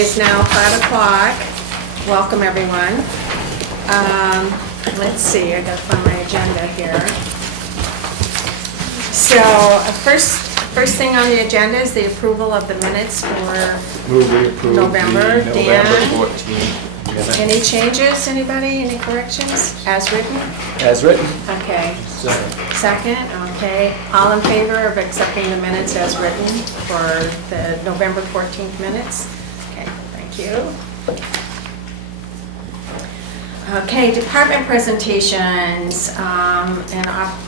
is now 5 o'clock. Welcome, everyone. Let's see, I gotta find my agenda here. So, first thing on the agenda is the approval of the minutes for Move we approve November. the Dan? November 14th minutes. Any changes, anybody, any corrections, as written? As written. Okay, Second. second, okay. All in favor of accepting the minutes as written for the November 14th minutes? Okay, thank you. Okay, department presentations and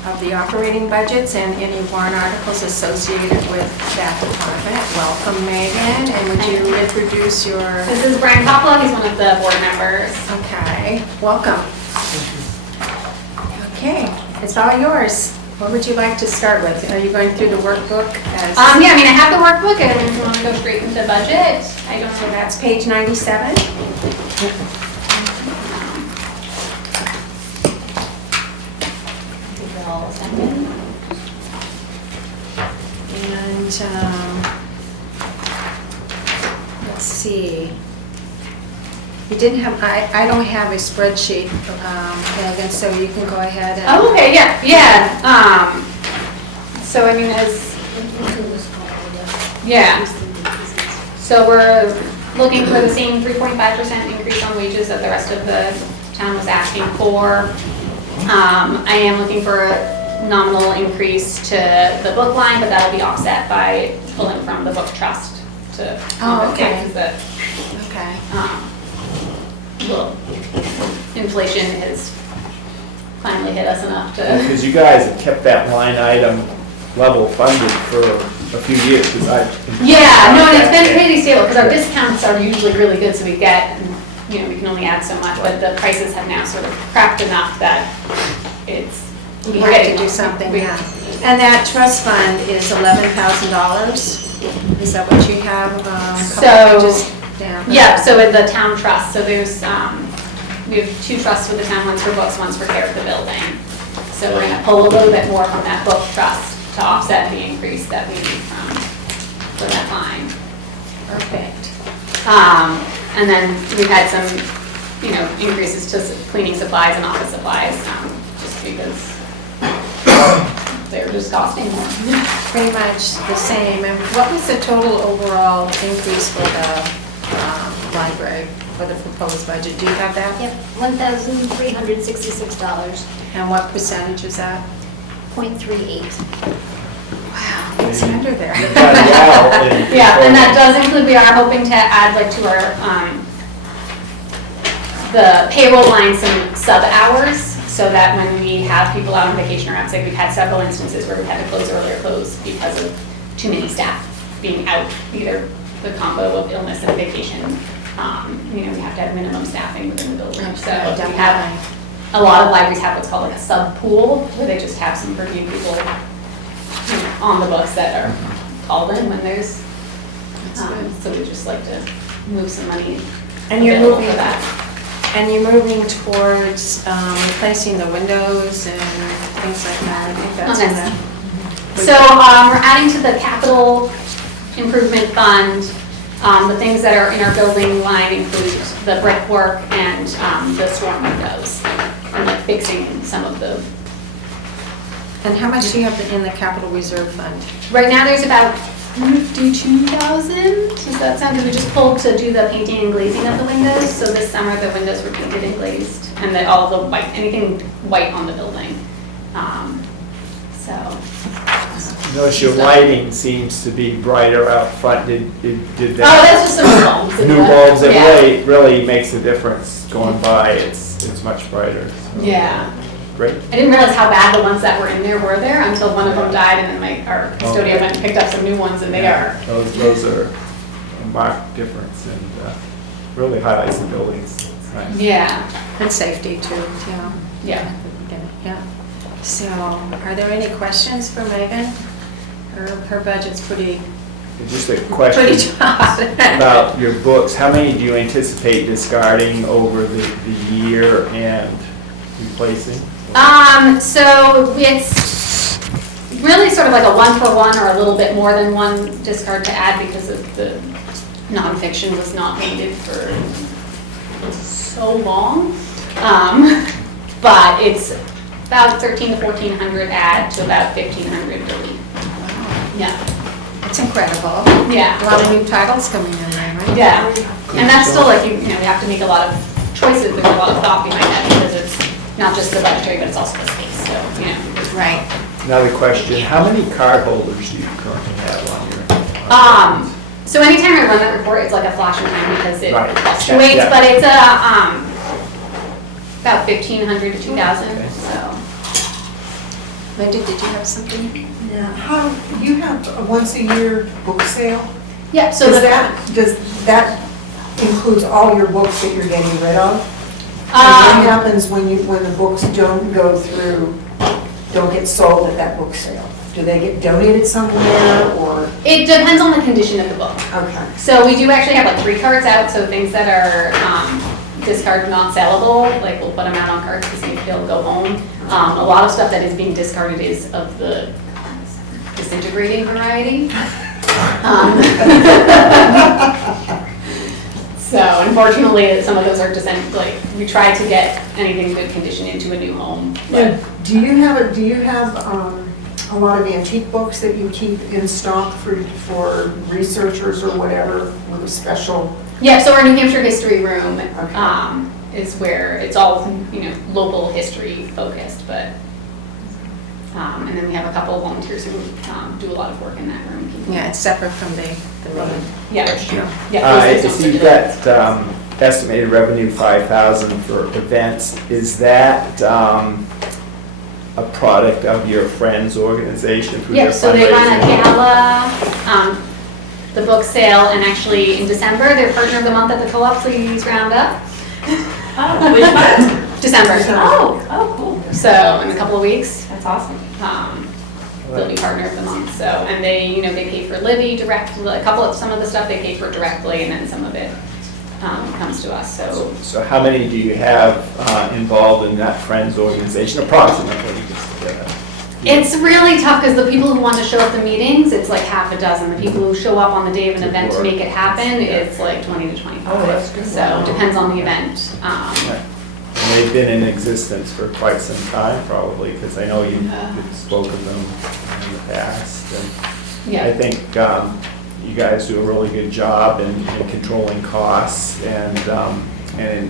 of the operating budgets and any warrant articles associated with that department. Welcome, Megan, and would you introduce your... This is Brian Koplow, he's one of the board members. Okay, welcome. Okay, it's all yours. What would you like to start with? Are you going through the workbook? Yeah, I mean, I have the workbook, and if you want to go straight into budget, I don't know. That's page 97. Give it all a second. And let's see. You didn't have, I don't have a spreadsheet, Megan, so you can go ahead and. Oh, okay, yeah. So I mean, yeah. So we're looking for the same 3.5% increase on wages that the rest of the town was asking for. I am looking for a nominal increase to the book line, but that'll be offset by pulling from the book trust to compensate okay. because Okay. well, inflation has finally hit us enough to. Because you guys have kept that line item level funded for a few years. Yeah, no, and it's been pretty stable because our discounts are usually really good, so we get, we can only add so much, but the prices have now sort of cracked enough that it's. We have to do something, yeah. And that trust fund is $11,000. Is that what you have? So, down? yeah, so with the town trust, so there's, we have two trusts with the town, one's for books, one's for care of the building. So we're gonna pull a little bit more from that book trust to offset the increase that we need from that line. Perfect. And then we've had some, increases to cleaning supplies and office supplies, just because they're just costing more. Pretty much the same. And what was the total overall increase for the library, for the proposed budget? Do you have that? Yep, $1,366.38. And what percentage is that? Wow, it's under there. Yeah, and that does include, we are hoping to add to our, the payroll line some sub hours, so that when we have people out on vacation or out sick, we've had several instances where we've had to close early or close because of too many staff being out, either the combo of illness and vacation. We have to have minimum staffing within the building. So we have, a lot of libraries have what's called a sub pool, where they just have some per diem people on the books that are called in when there's, so we just like to move some money And you're available moving for that. And you're moving towards replacing the windows and things like that. I think that's in that. So we're adding to the capital improvement fund. The things that are in our building line include the brickwork and the storm windows, and fixing some of the. And how much do you have in the capital reserve fund? Right now there's about 52,000. Does that sound good? We just pulled to do the painting and glazing of the windows. So this summer the windows were painted and glazed, and then all the white, anything white on the building. Notice your lighting seems to be brighter out front. Did that? Oh, that's just some bulbs. New bulbs. It really makes a difference going by. It's much brighter. So. Yeah. Great. I didn't realize how bad the ones that were in there were there until one of them died, and then our custodian went and picked up some new ones, and they are. Those are a marked difference, and really highlights the buildings. It's nice. Yeah. And safety too, yeah. Yeah. Yeah. So, are there any questions for Megan? Her budget's pretty Just a question tough. about your books. How many do you anticipate discarding over the year and replacing? So it's really sort of like a 1-for-1 or a little bit more than one discard to add because of the nonfiction was not needed for so long. But it's about 1,300 to 1,400 ad to about 1,500 delete. Yeah, It's incredible. yeah. A lot of new titles coming in there, right? Yeah, and that's still like, you know, we have to make a lot of choices, there's a lot of thought behind that, because it's not just the budgetary, but it's also the space, so, you know. Right. Another question, how many card holders do you currently have on your? So anytime I run that report, it's like a flash in time because it Right. fluctuates, Yeah. but it's about 1,500 to 2,000, Okay. so. Linda, did you have something? Yeah, how, you have a once a year book sale? Yeah, so Does that includes all your books that you're getting rid of? And what happens when the books don't go through, don't get sold at that book sale? Do they get donated somewhere, or? it depends on the condition of the book. Okay. So we do actually have like 3 cards out, so things that are discard not sellable, like we'll put them out on cards to see if they'll go home. A lot of stuff that is being discarded is of the disintegrating variety. So unfortunately, some of those are like, we try to get anything in good condition into a new home. But Do you have a lot of antique books that you keep in stock for researchers or whatever with a special? yeah, so our New Hampshire History Room Okay. is where it's all, you know, local history focused, but, and then we have a couple of volunteers who do a lot of work in that room. Yeah, it's separate from the main. Yeah, Yeah. yeah. I those see you've got estimated revenue 5,000 for events. Is that a product of your friends' organization through Yeah, their so they run a fundraising? gala, the book sale, and actually in December, they're partner of the month at the co-op, please round up. Oh, which one? December. Oh, cool. So in a couple of weeks, That's awesome. they'll be partner of the month. So, and they, you know, they pay for Libby directly, some of the stuff they pay for directly, and then some of it comes to us, so. So how many do you have involved in that friends' organization, approximately? It's really tough because the people who want to show up to meetings, it's like half a dozen. The people who show up on the day of an event to make it happen, it's like 20 to 25. Oh, that's good. So it depends on the event. And they've been in existence for quite some time, probably, because I know you've spoken of them in the past. And I Yeah, think you guys do a really good job in controlling costs and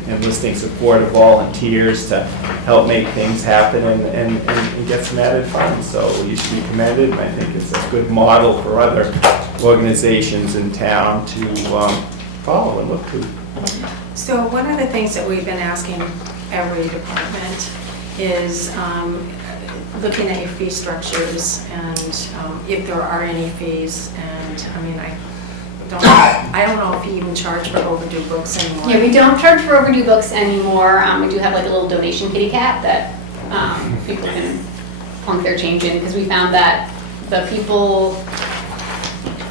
enlisting support of volunteers to help make things happen and get some added funds. So you should be commended, and I think it's a good model for other organizations in town to follow and look to. So one of the things that we've been asking every department is looking at your fee structures and if there are any fees. And I mean, I don't know if you even charge for overdue books anymore. yeah, we don't charge for overdue books anymore. We do have like a little donation kitty cat that people can plunk their change in, because we found that the people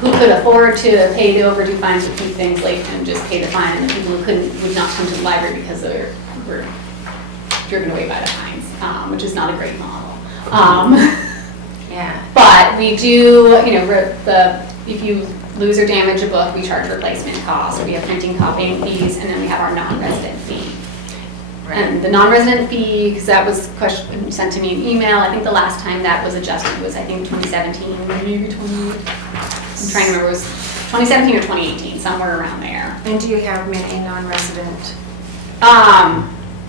who could afford to pay the overdue fines would keep things late and just pay the fine, and the people who couldn't would not come to the library because they were driven away by the fines, which is not a great model. Yeah. But we do, you know, if you lose or damage a book, we charge replacement costs. We have printing, copying fees, and then we have our non-resident fee. And the non-resident fee, because that was sent to me in email, I think the last time that was adjusted was, I think, 2017, maybe 20, I'm trying to remember, it was 2017 or 2018, somewhere around there. And do you have many non-resident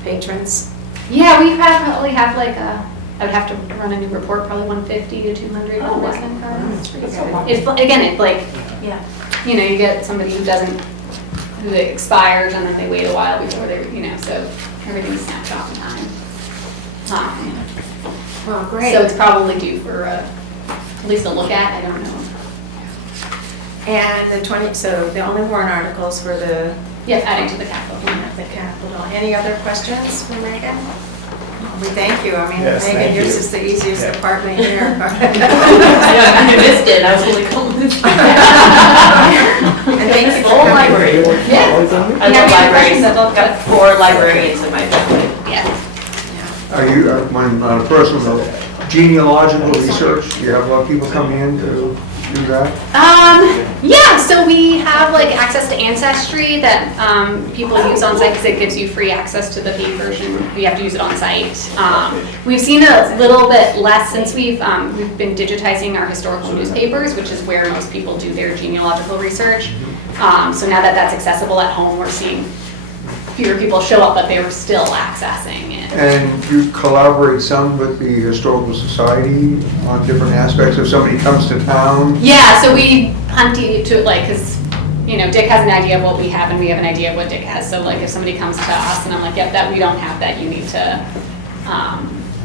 patrons? Yeah, we probably have like I would have to run a new report, probably 150 to 200 non-resident cards. That's pretty That's good. a lot. It's, again, it's like, Yeah. you know, you get somebody who expires and then they wait a while before they, you know, so everything's snapshot in time. Well, great. So it's probably due for at least a look at, I don't know. And so the only warrant articles for the Yeah, adding to the capital. capital. Any other questions for Megan? We thank you. I mean, Yes, Megan, thank yours you. is the easiest Yeah. department here. Yeah, I missed it. I was really cool. And thank you for Full coming. library. Yeah. I Yeah, love we have libraries. questions about Got 4 librarians in my family. Yeah. Are you, my personal genealogical research, do you have a lot of people coming in to do that? Yeah, so we have like access to Ancestry that people use on site because it gives you free access to the paid version. You have to use it on site. We've seen a little bit less since we've been digitizing our historical newspapers, which is where most people do their genealogical research. So now that that's accessible at home, we're seeing fewer people show up, but they were still accessing it. And you collaborate some with the Historical Society on different aspects? If somebody comes to town? Yeah, so we hunt to like, because, you know, Dick has an idea of what we have and we have an idea of what Dick has. So like if somebody comes to us and I'm like, yep, that we don't have that, you need to,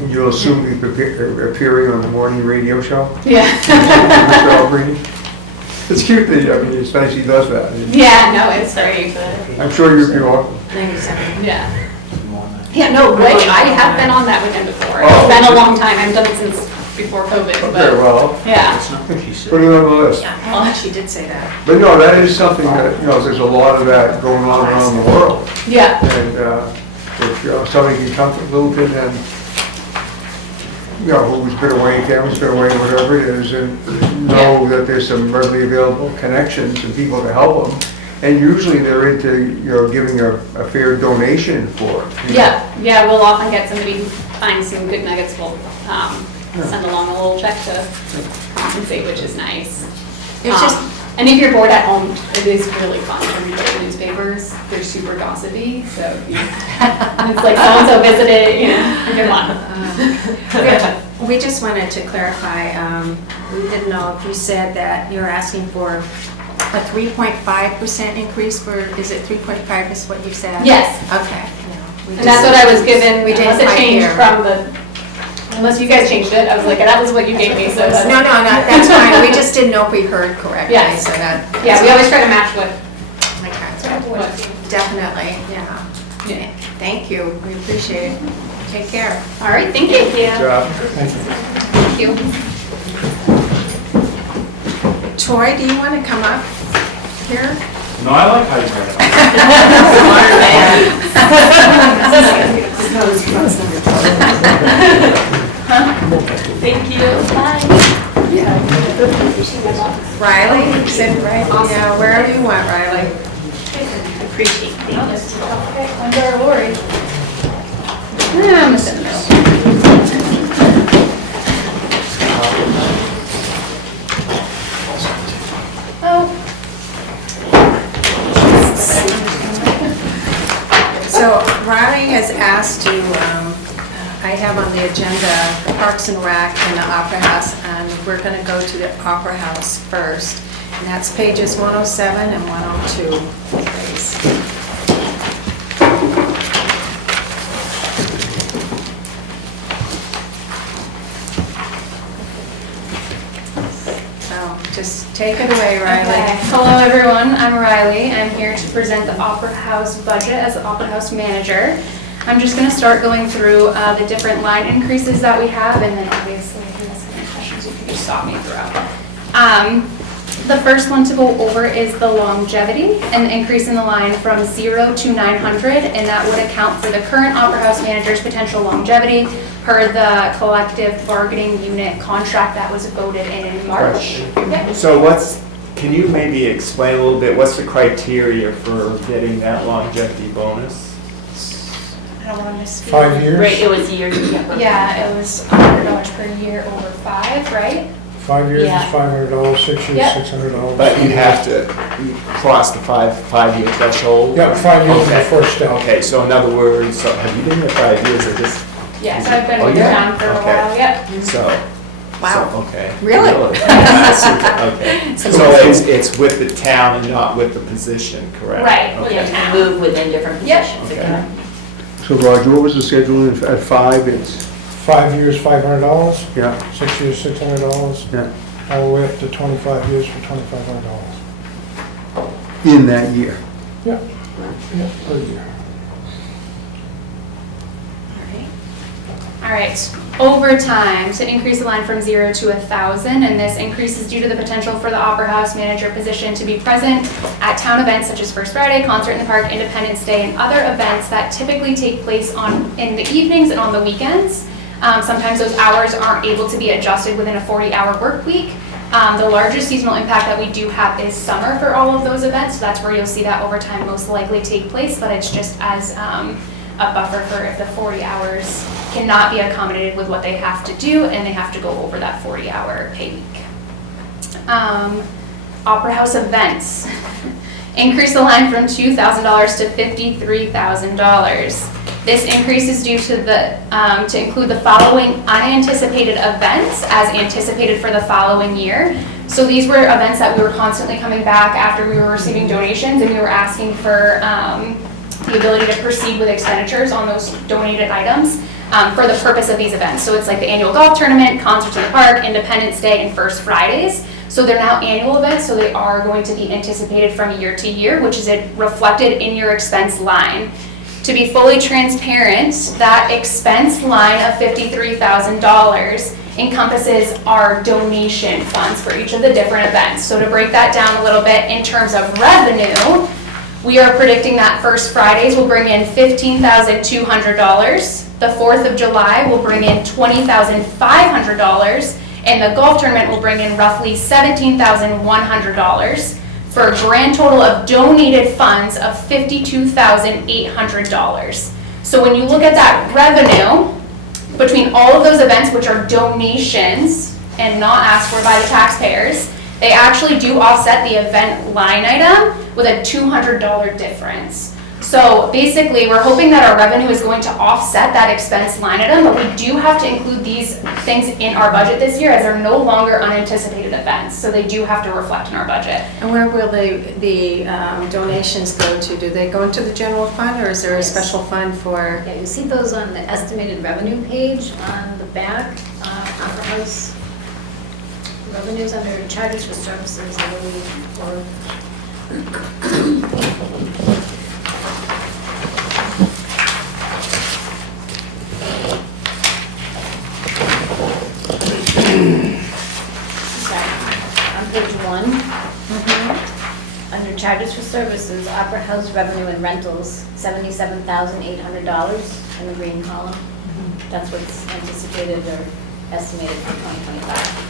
And you'll soon be appearing on the morning radio show? yeah. It's cute that, I mean, it's nice he does that. Yeah, no, it's great. I'm sure you're welcome. 97. Yeah. Yeah, no, Rich, I have been on that with him before. Oh. It's been a long time. I've done it since before COVID, Okay, but well, yeah. put it on the list. Yeah, she did say that. But no, that is something that, you know, there's a lot of that going on around the world. Yeah. And if, you know, somebody can come to Littleton and, you know, who's been away, family's been away, whatever it is, and know that there's some readily available connections and people to help them. And usually they're into, you know, giving a fair donation for it. you know. Yeah, we'll often get somebody who finds some good nuggets, we'll send along a little check to compensate, which is nice. It's just, And if you're bored at home, it is really fun to read the newspapers. They're super gossipy, so it's like so-and-so visited, you know, good one. we just wanted to clarify, we didn't know if you said that you're asking for a 3.5% increase for, is it 3.5 is what you said? Yes. Okay. And that's what I was given, We didn't unless it quite changed hear. from unless you guys changed it, I was like, that was what you gave me, so that's. No, that's fine, we just didn't know if we heard correctly, Yes. so that. Yeah, we always try to match what. Okay. Definitely, yeah. Yeah. Thank you, we appreciate it. Take care. All right, thank you. Good job. Thank you. Troy, do you want to come up here? No, I like how you read it. Thank you. Bye. Riley, sit right, yeah, wherever you want, Riley. Appreciate things. Under our Lori. I'm gonna sit in the middle. Oh. So Riley has asked to, I have on the agenda the Parks and Rec and the Opera House, and we're gonna go to the Opera House first. And that's pages 107 and 102, please. So just take it away, Riley. Okay. Hello, everyone. I'm Riley. I'm here to present the Opera House budget as the Opera House manager. I'm just going to start going through the different line increases that we have, and then obviously if you have any questions, you can just stop me throughout. The first one to go over is the longevity, an increase in the line from 0 to 900, and that would account for the current Opera House manager's potential longevity per the collective bargaining unit contract that was voted in March. Yep. So can you maybe explain a little bit, what's the criteria for getting that longevity bonus? I don't want to misspeak. 5 years? Right, it was a year. Yeah, it was $100 per year over 5, right? 5 years is Yeah. $500, 6 years, Yep. $600. But you have to cross the five-year threshold? Yeah, 5 years is the Okay. first step. Okay, so in other words, so have you been here 5 years or just? Yes, I've been Oh, with the yeah? town for a Okay. while, yep. So. Wow. So, okay. Really? Okay. So it's with the town and not with the position, correct? Right, Okay. You have to move within different Yep. positions. Okay. So Roger, what was the schedule at 5? It's, 5 years, $500, yeah, 6 years, $600, yeah, all the way up to 25 years for $2,500. in that year. Yeah, yeah, per year. All right, overtime, to increase the line from 0 to 1,000, and this increase is due to the potential for the Opera House manager position to be present at town events such as First Friday, Concert in the Park, Independence Day, and other events that typically take place in the evenings and on the weekends. Sometimes those hours aren't able to be adjusted within a 40-hour work week. The largest seasonal impact that we do have is summer for all of those events, so that's where you'll see that overtime most likely take place, but it's just as a buffer for if the 40 hours cannot be accommodated with what they have to do and they have to go over that 40-hour pay week. Opera House events. Increase the line from $2,000 to $53,000. This increase is due to to include the following unanticipated events as anticipated for the following year. So these were events that we were constantly coming back after we were receiving donations, and we were asking for the ability to proceed with expenditures on those donated items for the purpose of these events. So it's like the annual golf tournament, concerts in the park, Independence Day, and First Fridays. So they're now annual events, so they are going to be anticipated from year to year, which is reflected in your expense line. To be fully transparent, that expense line of $53,000 encompasses our donation funds for each of the different events. So to break that down a little bit in terms of revenue, we are predicting that First Fridays will bring in $15,200. The 4th of July will bring in $20,500. And the golf tournament will bring in roughly $17,100 for a grand total of donated funds of $52,800. So when you look at that revenue between all of those events, which are donations and not asked for by the taxpayers, they actually do offset the event line item with a $200 difference. So basically, we're hoping that our revenue is going to offset that expense line item, but we do have to include these things in our budget this year as they're no longer unanticipated events. So they do have to reflect in our budget. And where will the donations go to? Do they go into the general fund, or is there a special fund for? Yeah, you see those on the estimated revenue page on the back, Opera House revenues under charges for services, I believe, or sorry, on page 1, under charges for services, Opera House revenue and rentals, $77,800 in the green column. That's what's anticipated or estimated for 2025.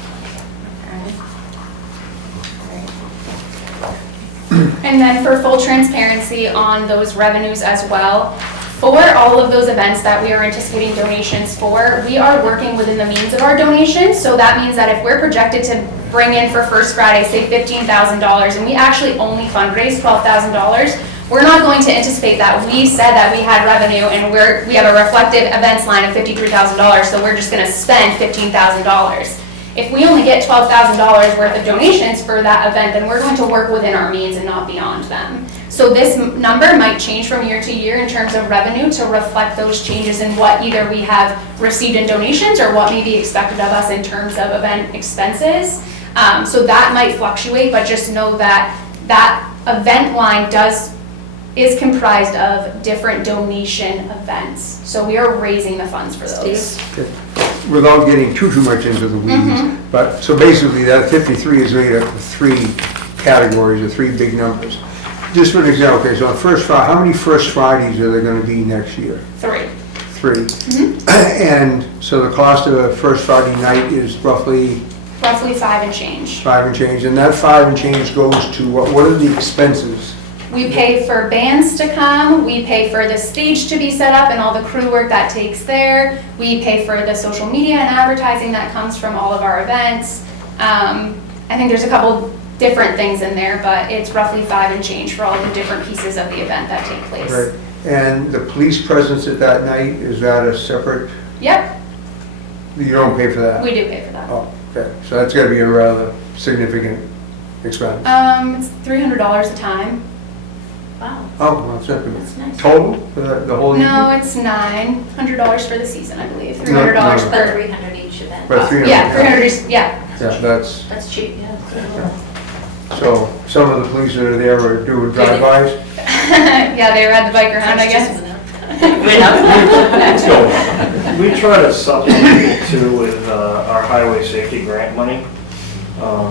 And then for full transparency on those revenues as well, for all of those events that we are anticipating donations for, we are working within the means of our donations. So that means that if we're projected to bring in for First Friday, say $15,000, and we actually only fundraise $12,000, we're not going to anticipate that. We said that we had revenue and we have a reflected events line of $53,000, so we're just gonna spend $15,000. If we only get $12,000 worth of donations for that event, then we're going to work within our means and not beyond them. So this number might change from year to year in terms of revenue to reflect those changes in what either we have received in donations or what may be expected of us in terms of event expenses. So that might fluctuate, but just know that that event line is comprised of different donation events. So we are raising the funds for those. Okay. Without getting too much into the weeds, but, so basically that 53 is made up of 3 categories or 3 big numbers. Just for an example, okay, so on First Friday, how many First Fridays are there going to be next year? 3. 3. And so the cost of a First Friday night is roughly? Roughly 5 and change. 5 and change, and that 5 and change goes to what are the expenses? We pay for bands to come, we pay for the stage to be set up and all the crew work that takes there, we pay for the social media and advertising that comes from all of our events. I think there's a couple different things in there, but it's roughly 5 and change for all the different pieces of the event that take place. Right. And the police presence at that night, is that a separate? Yep. You don't pay for that? We do pay for that. Oh, okay, so that's gotta be a rather significant expense. It's $300 a time. Wow, Oh, well, that's not that's nice. total for the whole evening? No, it's $900 for the season, I believe. $300 No, no. About per. 300 each event. But 300. Yeah, 300 is, yeah. Yeah, that's, That's cheap, yeah. so some of the police that are there are doing drive-bys? Yeah, they ride the bike around, I guess. So we try to supplement it too with our highway safety grant money,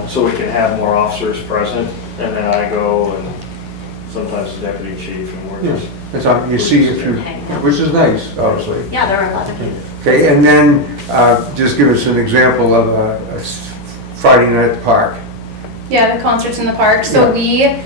so we can have more officers present. And then I go and sometimes the deputy chief and we're just. That's how you see it through, which is nice, obviously. Yeah, there are a lot of people. Okay, and then just give us an example of a Friday night at the park. Yeah, the concerts in the park. So Yeah. we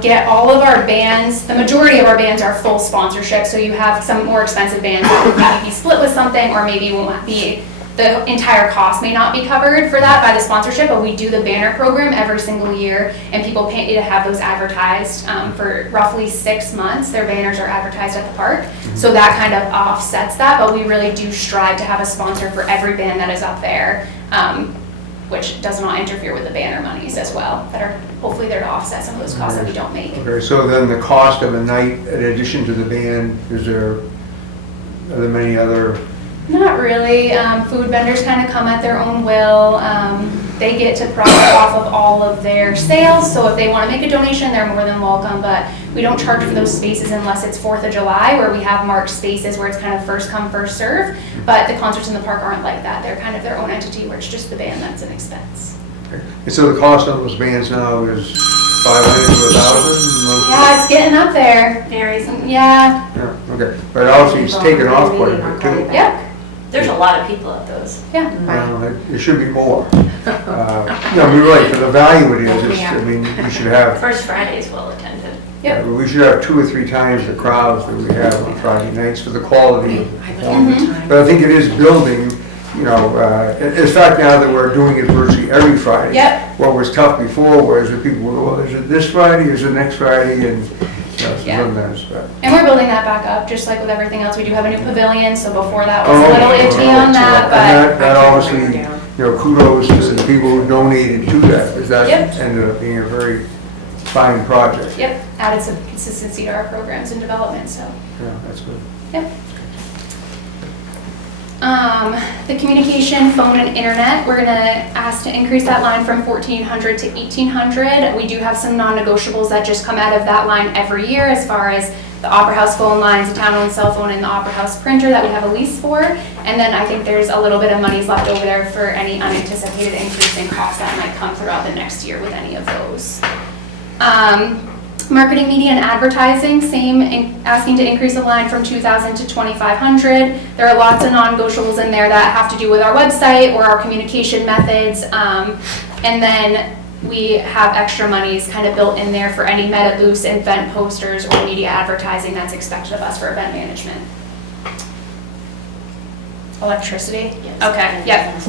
get all of our bands, the majority of our bands are full sponsorship. So you have some more expensive bands that would maybe be split with something, or maybe won't be, the entire cost may not be covered for that by the sponsorship, but we do the banner program every single year, and people pay to have those advertised for roughly 6 months. Their banners are advertised at the park. So that kind of offsets that, but we really do strive to have a sponsor for every band that is up there. Which does not interfere with the banner monies as well, that are hopefully there to offset some of those costs that we don't make. Okay, so then the cost of a night, in addition to the band, are there many other? Not really. Food vendors kind of come at their own will. They get to profit off of all of their sales, so if they want to make a donation, they're more than welcome, but we don't charge for those spaces unless it's 4th of July, where we have marked spaces where it's kind of first come, first serve, but the concerts in the park aren't like that. They're kind of their own entity where it's just the band that's an expense. And so the cost of those bands now is 500 to 1,000? Yeah, it's getting up there. Varies. Yeah, Yeah, okay, but obviously it's taken off quite a bit too. yeah, There's a lot of people at those. yeah. There should be more. No, I mean, really, for the value it is, I mean, we should have, First Friday is well attended. Yep. we should have 2 or 3 times the crowds that we have on Friday nights for the quality. I go all the time. But I think it is building, you know, in fact, now that we're doing it virtually every Friday. Yep. What was tough before was that people would go, well, is it this Friday, is it next Friday, and, you know, Yeah. sometimes, but. And we're building that back up, just like with everything else. We do have a new pavilion, so before that was Oh, a little iffy on that, and but that obviously, you know, kudos to the people who donated to that, because that Yep. ended up being a very fine project. yep, added some consistency to our programs and development, so. Yeah, that's good. Yep. The communication, phone and internet, we're gonna ask to increase that line from 1,400 to 1,800. We do have some non-negotiables that just come out of that line every year, as far as the Opera House phone lines, the town-owned cell phone, and the Opera House printer that we have a lease for. And then I think there's a little bit of money's left over there for any unanticipated increase in costs that might come throughout the next year with any of those. Marketing, media, and advertising, asking to increase the line from 2,000 to 2,500. There are lots of non-negotiables in there that have to do with our website or our communication methods. And then we have extra monies kind of built in there for any meta boosts, event posters, or media advertising that's expected of us for event management. Electricity? Okay, yep.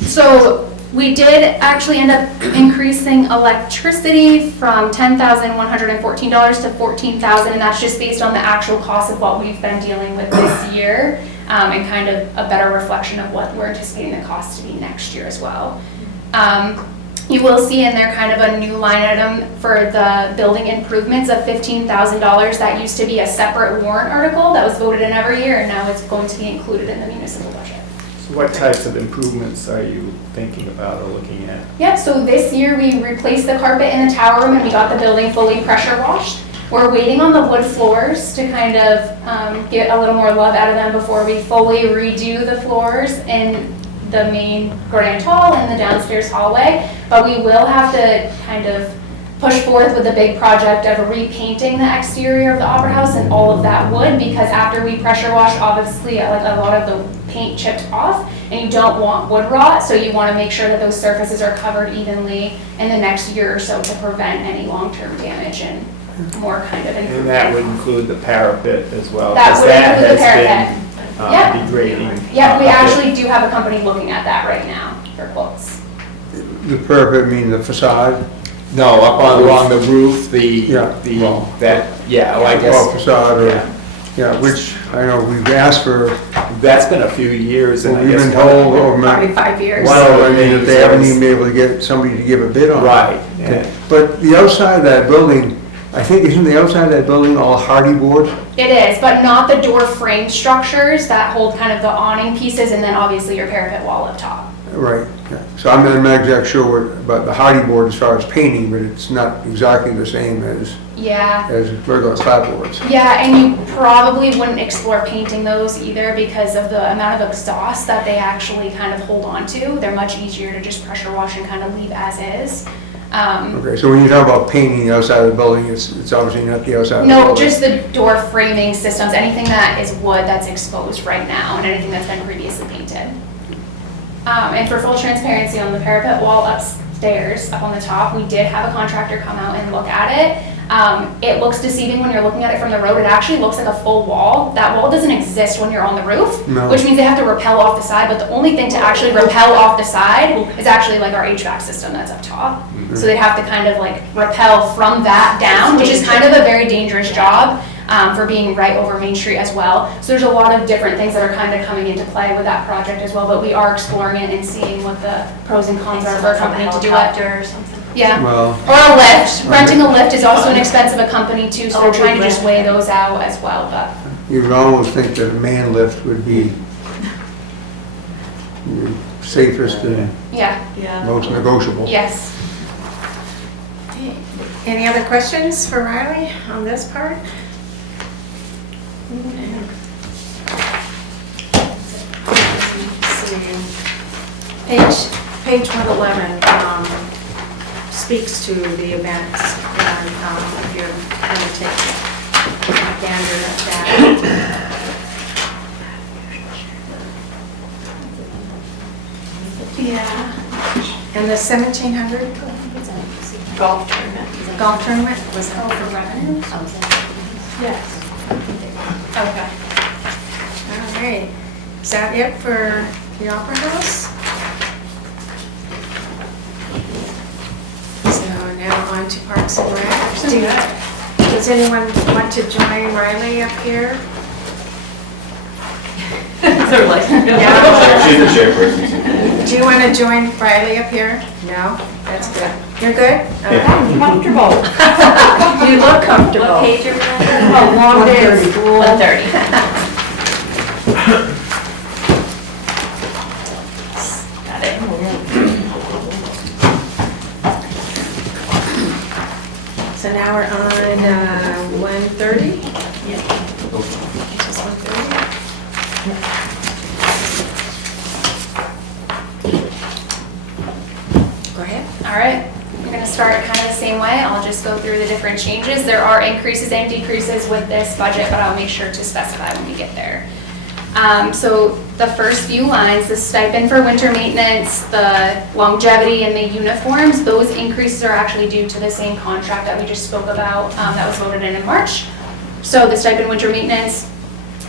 So we did actually end up increasing electricity from $10,114 to $14,000, and that's just based on the actual cost of what we've been dealing with this year, and kind of a better reflection of what we're anticipating the cost to be next year as well. You will see in there kind of a new line item for the building improvements of $15,000. That used to be a separate warrant article that was voted in every year, and now it's going to be included in the municipal budget. So what types of improvements are you thinking about or looking at? Yep, so this year we replaced the carpet in the tower room and we got the building fully pressure washed. We're waiting on the wood floors to kind of get a little more love out of them before we fully redo the floors in the main Granite hall and the downstairs hallway. But we will have to kind of push forth with the big project of repainting the exterior of the Opera House and all of that wood, because after we pressure wash, obviously like a lot of the paint chipped off, and you don't want wood rot, so you want to make sure that those surfaces are covered evenly in the next year or so to prevent any long-term damage and more kind of improvement. And that would include the parapet as well? That 'cause would include the has parapet. been, Yep. degrading. Yeah, we a bit. actually do have a company looking at that right now for quotes. The parapet, mean the facade? No, up on, along the roof, Yeah, well, I guess. Well, facade, Yeah. or, yeah, which, I know, we've asked for, That's been a few years, and I we've guess. been told, or, Probably 5 years. well, I mean, that they haven't even been able to get somebody to give a bid on it. Right, yeah. But the outside of that building, I think, isn't the outside of that building all hardy board? It is, but not the door frame structures that hold kind of the awning pieces and then obviously your parapet wall up top. Right, yeah. So I'm not exactly sure what, about the hardy board as far as painting, but it's not exactly the same Yeah. as regular clapboards. Yeah, and you probably wouldn't explore painting those either because of the amount of exhaust that they actually kind of hold on to. They're much easier to just pressure wash and kind of leave as is. Okay, so when you talk about painting the outside of the building, it's obviously not the outside of the building? No, just the door framing systems, anything that is wood that's exposed right now and anything that's been previously painted. And for full transparency, on the parapet wall upstairs, up on the top, we did have a contractor come out and look at it. It looks deceiving when you're looking at it from the road. It actually looks like a full wall. That wall doesn't exist when you're on the roof, No. which means they have to rappel off the side, but the only thing to actually rappel off the side is actually like our HVAC system that's up top. So they'd have to kind of like rappel from that down, which is kind of a very dangerous job. For being right over Main Street as well. So there's a lot of different things that are kind of coming into play with that project as well, but we are exploring it and seeing what the pros and cons are for a company to do it. Helicopter or something. Yeah, Well, or a lift. Renting a lift is also an expensive a company too, so they're trying to just weigh those out as well, but. you would almost think that a man lift would be the safest and Yeah, most negotiable. yes. Any other questions for Riley on this part? Page 111 speaks to the events, and if you're going to take a gander at that. Yeah. And the 1,700 Golf tournament. golf tournament was Oh, for revenue? Yes. Okay. all right. Is that it for the Opera House? So now on to Parks and Rec. Does anyone want to join Riley up here? They're like, Yeah. She's the chairperson. Do you want to join Riley up here? No? That's good. You're good? Okay. comfortable. You look comfortable. What page are we on? How long is 130. Got it. So now we're on 130? Yeah. Just 130? Go ahead. All right, I'm gonna start kind of the same way. I'll just go through the different changes. There are increases and decreases with this budget, but I'll make sure to specify when we get there. So the first few lines, the stipend for winter maintenance, the longevity, and the uniforms, those increases are actually due to the same contract that we just spoke about that was voted in March. So the stipend winter maintenance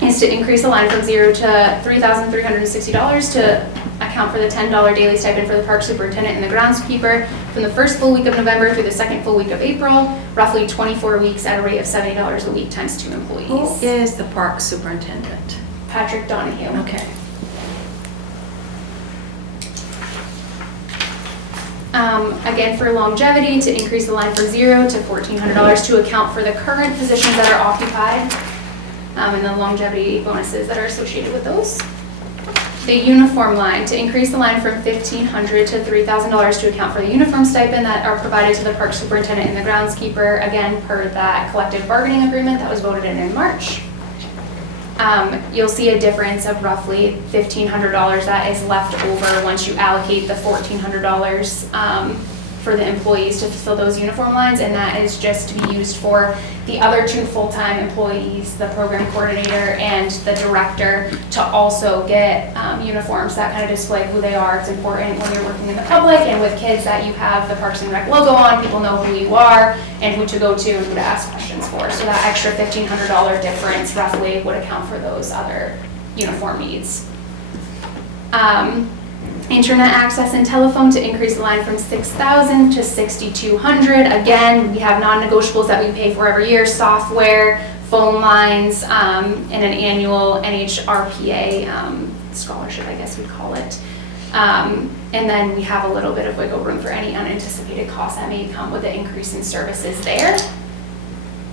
is to increase the line from $0 to $3,360 to account for the $10 daily stipend for the park superintendent and the groundskeeper from the first full week of November through the second full week of April, roughly 24 weeks at a rate of $70 a week times 2 employees. Who is the park superintendent? Patrick Donahue. Okay. Again, for longevity, to increase the line from $0 to $1,400 to account for the current positions that are occupied and the longevity bonuses that are associated with those. The uniform line, to increase the line from $1,500 to $3,000 to account for the uniform stipend that are provided to the park superintendent and the groundskeeper, again, per that collective bargaining agreement that was voted in March. You'll see a difference of roughly $1,500 that is left over once you allocate the $1,400 for the employees to fulfill those uniform lines, and that is just to be used for the other 2 full-time employees, the program coordinator and the director, to also get uniforms that kind of display who they are. It's important when you're working in the public and with kids that you have the Parks and Rec logo on, people know who you are and who to go to and who to ask questions for. So that extra $1,500 difference roughly would account for those other uniform needs. Internet access and telephone, to increase the line from $6,000 to $6,200. Again, we have non-negotiables that we pay for every year: software, phone lines, and an annual NHRPA scholarship, I guess we'd call it. And then we have a little bit of wiggle room for any unanticipated costs that may come with the increase in services there.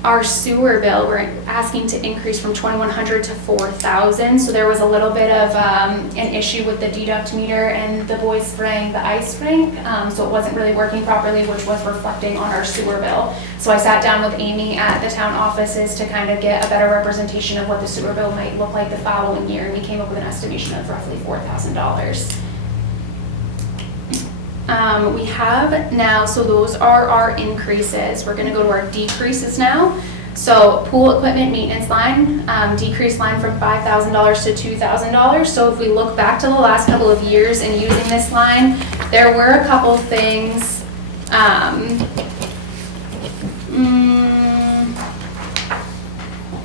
Our sewer bill, we're asking to increase from $2,100 to $4,000. So there was a little bit of an issue with the deduct meter and the boys spraying the ice rink. So it wasn't really working properly, which was reflecting on our sewer bill. So I sat down with Amy at the town offices to kind of get a better representation of what the sewer bill might look like the following year. And we came up with an estimation of roughly $4,000. We have now, so those are our increases. We're gonna go to our decreases now. So pool equipment maintenance line, decreased line from $5,000 to $2,000. So if we look back to the last couple of years and using this line, there were a couple things.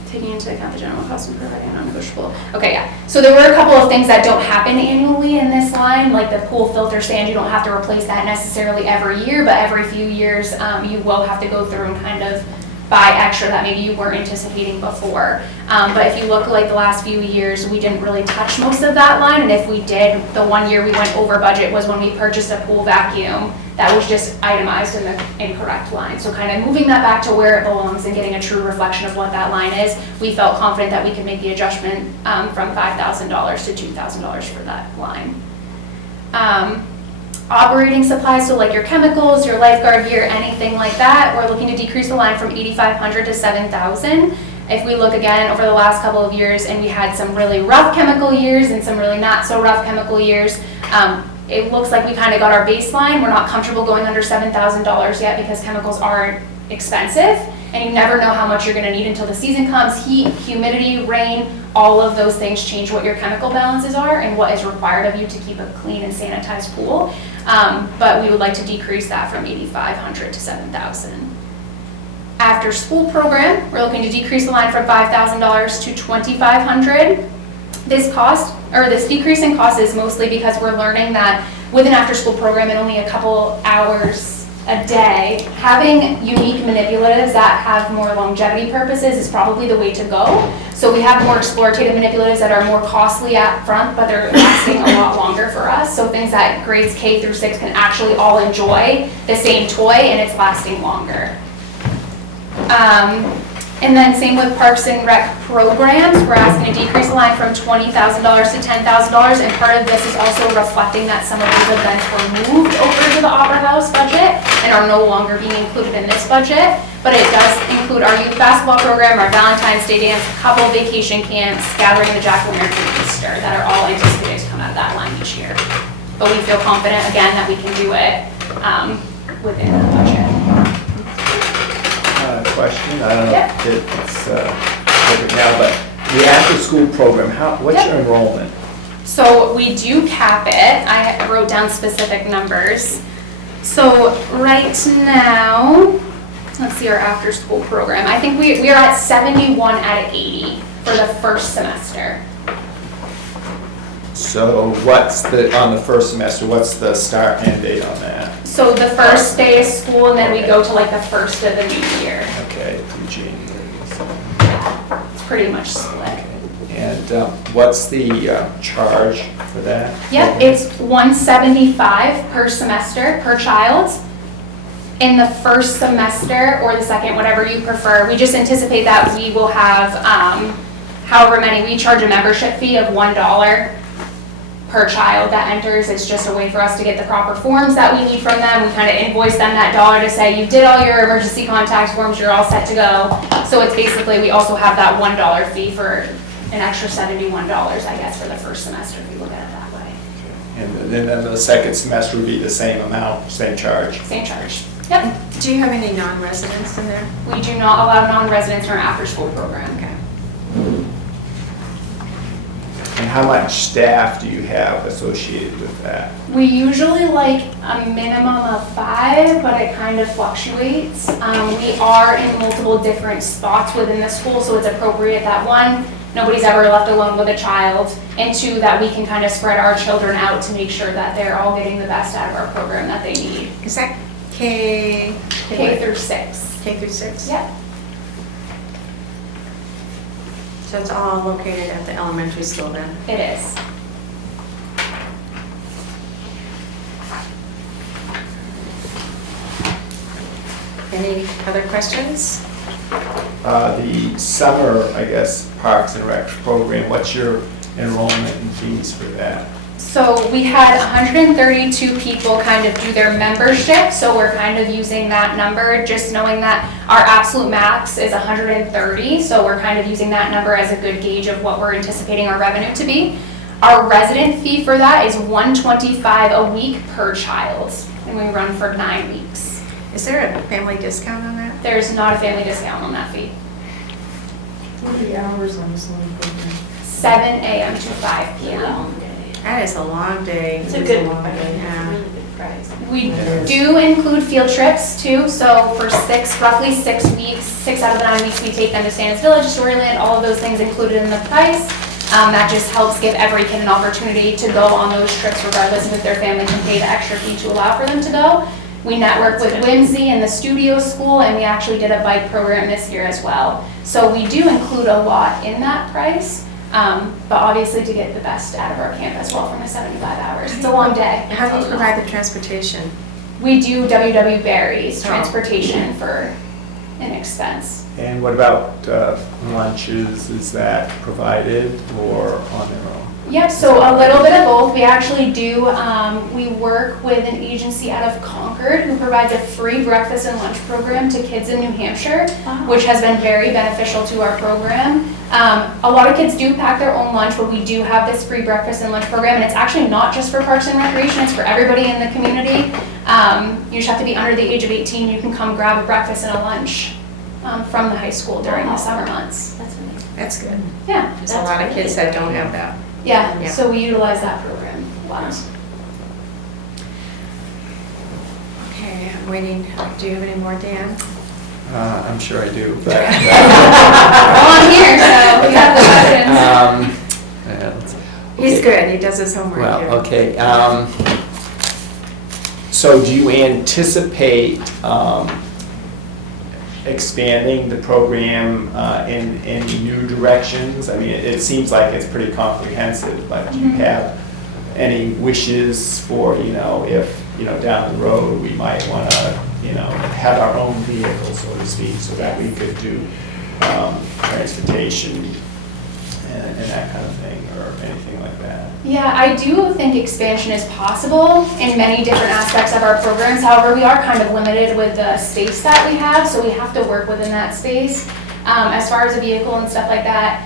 Taking into account the general cost and providing non-negotiable. Okay, yeah. So there were a couple of things that don't happen annually in this line, like the pool filter stand. You don't have to replace that necessarily every year, but every few years you will have to go through and kind of buy extra that maybe you weren't anticipating before. But if you look like the last few years, we didn't really touch most of that line. And if we did, the one year we went over budget was when we purchased a pool vacuum that was just itemized in the incorrect line. So kind of moving that back to where it belongs and getting a true reflection of what that line is, we felt confident that we could make the adjustment from $5,000 to $2,000 for that line. Operating supplies, so like your chemicals, your lifeguard gear, anything like that, we're looking to decrease the line from $8,500 to $7,000. If we look again over the last couple of years, and we had some really rough chemical years and some really not so rough chemical years, it looks like we kind of got our baseline. We're not comfortable going under $7,000 yet because chemicals are expensive, and you never know how much you're going to need until the season comes. Heat, humidity, rain, all of those things change what your chemical balances are and what is required of you to keep a clean and sanitized pool. But we would like to decrease that from $8,500 to $7,000. After school program, we're looking to decrease the line from $5,000 to $2,500. This decrease in cost is mostly because we're learning that with an after-school program and only a couple hours a day, having unique manipulatives that have more longevity purposes is probably the way to go. So we have more explorative manipulatives that are more costly up front, but they're lasting a lot longer for us. So things that grades K through 6 can actually all enjoy the same toy and it's lasting longer. And then same with Parks and Rec programs, we're asking to decrease the line from $20,000 to $10,000, and part of this is also reflecting that some of these events were moved over to the Opera House budget and are no longer being included in this budget, but it does include our youth basketball program, our Valentine's Day dance, a couple of vacation camps, Gathering the Jack-O-Lantern, and Easter, that are all anticipated to come out of that line each year. But we feel confident, again, that we can do it within the budget. Question, I don't know Yeah. if it's perfect now, but the after-school program, what's Yep. your enrollment? So we do cap it. I wrote down specific numbers. So right now, let's see our after-school program. I think we are at 71 out of 80 for the first semester. So on the first semester, what's the start and end date on that? So the first day of school, and then we go to like the first of the new year. Okay, through January. It's pretty much split. And what's the charge for that? Yep, it's $175 per semester, per child. In the first semester or the second, whatever you prefer. We just anticipate that we will have however many. We charge a membership fee of $1 per child that enters. It's just a way for us to get the proper forms that we need from them. We kind of invoice them that dollar to say, you did all your emergency contact forms, you're all set to go. So it's basically, we also have that $1 fee for an extra $71, I guess, for the first semester, if you look at it that way. And then the second semester would be the same amount, same charge? Same charge. Yep. Do you have any non-residents in there? We do not allow non-residents in our after-school program. Okay. And how much staff do you have associated with that? We usually like a minimum of 5, but it kind of fluctuates. We are in multiple different spots within the school, so it's appropriate that 1, nobody's ever left alone with a child, and 2, that we can kind of spread our children out to make sure that they're all getting the best out of our program that they need. Is that K K through 6. K through 6? Yep. So it's all located at the elementary school then? It is. Any other questions? The summer, I guess, Parks and Rec program, what's your enrollment and fees for that? So we had 132 people kind of do their membership, so we're kind of using that number, just knowing that our absolute max is 130, so we're kind of using that number as a good gauge of what we're anticipating our revenue to be. Our resident fee for that is $125 a week per child, and we run for 9 weeks. Is there a family discount on that? There's not a family discount on that fee. What are the hours on this long program? 7 a.m. to 5 p.m. That is a long day. It's a good, long day, yeah. really good price. We do include field trips too, so for roughly 6 weeks, 6 out of the 9 weeks, we take them to Santa's Village, Storyland, all of those things included in the price. That just helps give every kid an opportunity to go on those trips regardless of if their family can pay the extra fee to allow for them to go. We network with Whimsy and the studio school, and we actually did a bike program this year as well. So we do include a lot in that price, but obviously to get the best out of our camp as well from the 75 hours. It's a long day. How do you provide the transportation? We do WW Berries Oh. transportation for an expense. And what about lunches? Is that provided or on their own? Yep, so a little bit of both. We actually do, we work with an agency out of Concord who provides a free breakfast and lunch program to kids in New Hampshire, which has been very beneficial to our program. A lot of kids do pack their own lunch, but we do have this free breakfast and lunch program, and it's actually not just for Parks and Recreation, it's for everybody in the community. You just have to be under the age of 18. You can come grab a breakfast and a lunch from the high school during the summer months. That's amazing. That's good. Yeah, There's a lot of kids that don't have that. yeah, Yeah. so we utilize that program a lot. Okay, I'm waiting. Do you have any more, Dan? I'm sure I do, but. Well, I'm here, so we have the questions. let's- He's okay. good. He does his homework Well, here. okay. So do you anticipate expanding the program in any new directions? I mean, it seems like it's pretty comprehensive, but do you have any wishes for, if, down the road, we might want to, have our own vehicle, so to speak, so that we could do transportation and that kind of thing, or anything like that? Yeah, I do think expansion is possible in many different aspects of our programs. However, we are kind of limited with the space that we have, so we have to work within that space. As far as a vehicle and stuff like that,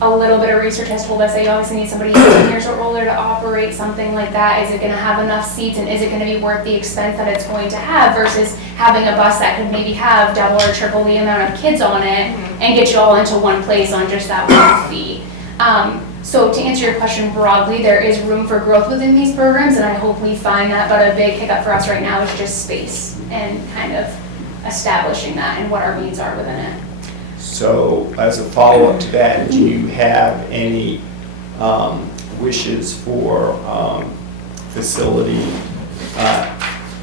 a little bit of research has told us that you obviously need somebody 18 years or older to operate something like that. Is it going to have enough seats, and is it going to be worth the expense that it's going to have versus having a bus that could maybe have double or triple the amount of kids on it and get you all into one place on just that one fee. So to answer your question broadly, there is room for growth within these programs, and I hope we find that, but a big hiccup for us right now is just space and kind of establishing that and what our needs are within it. So as a follow-up to that, do you have any wishes for facility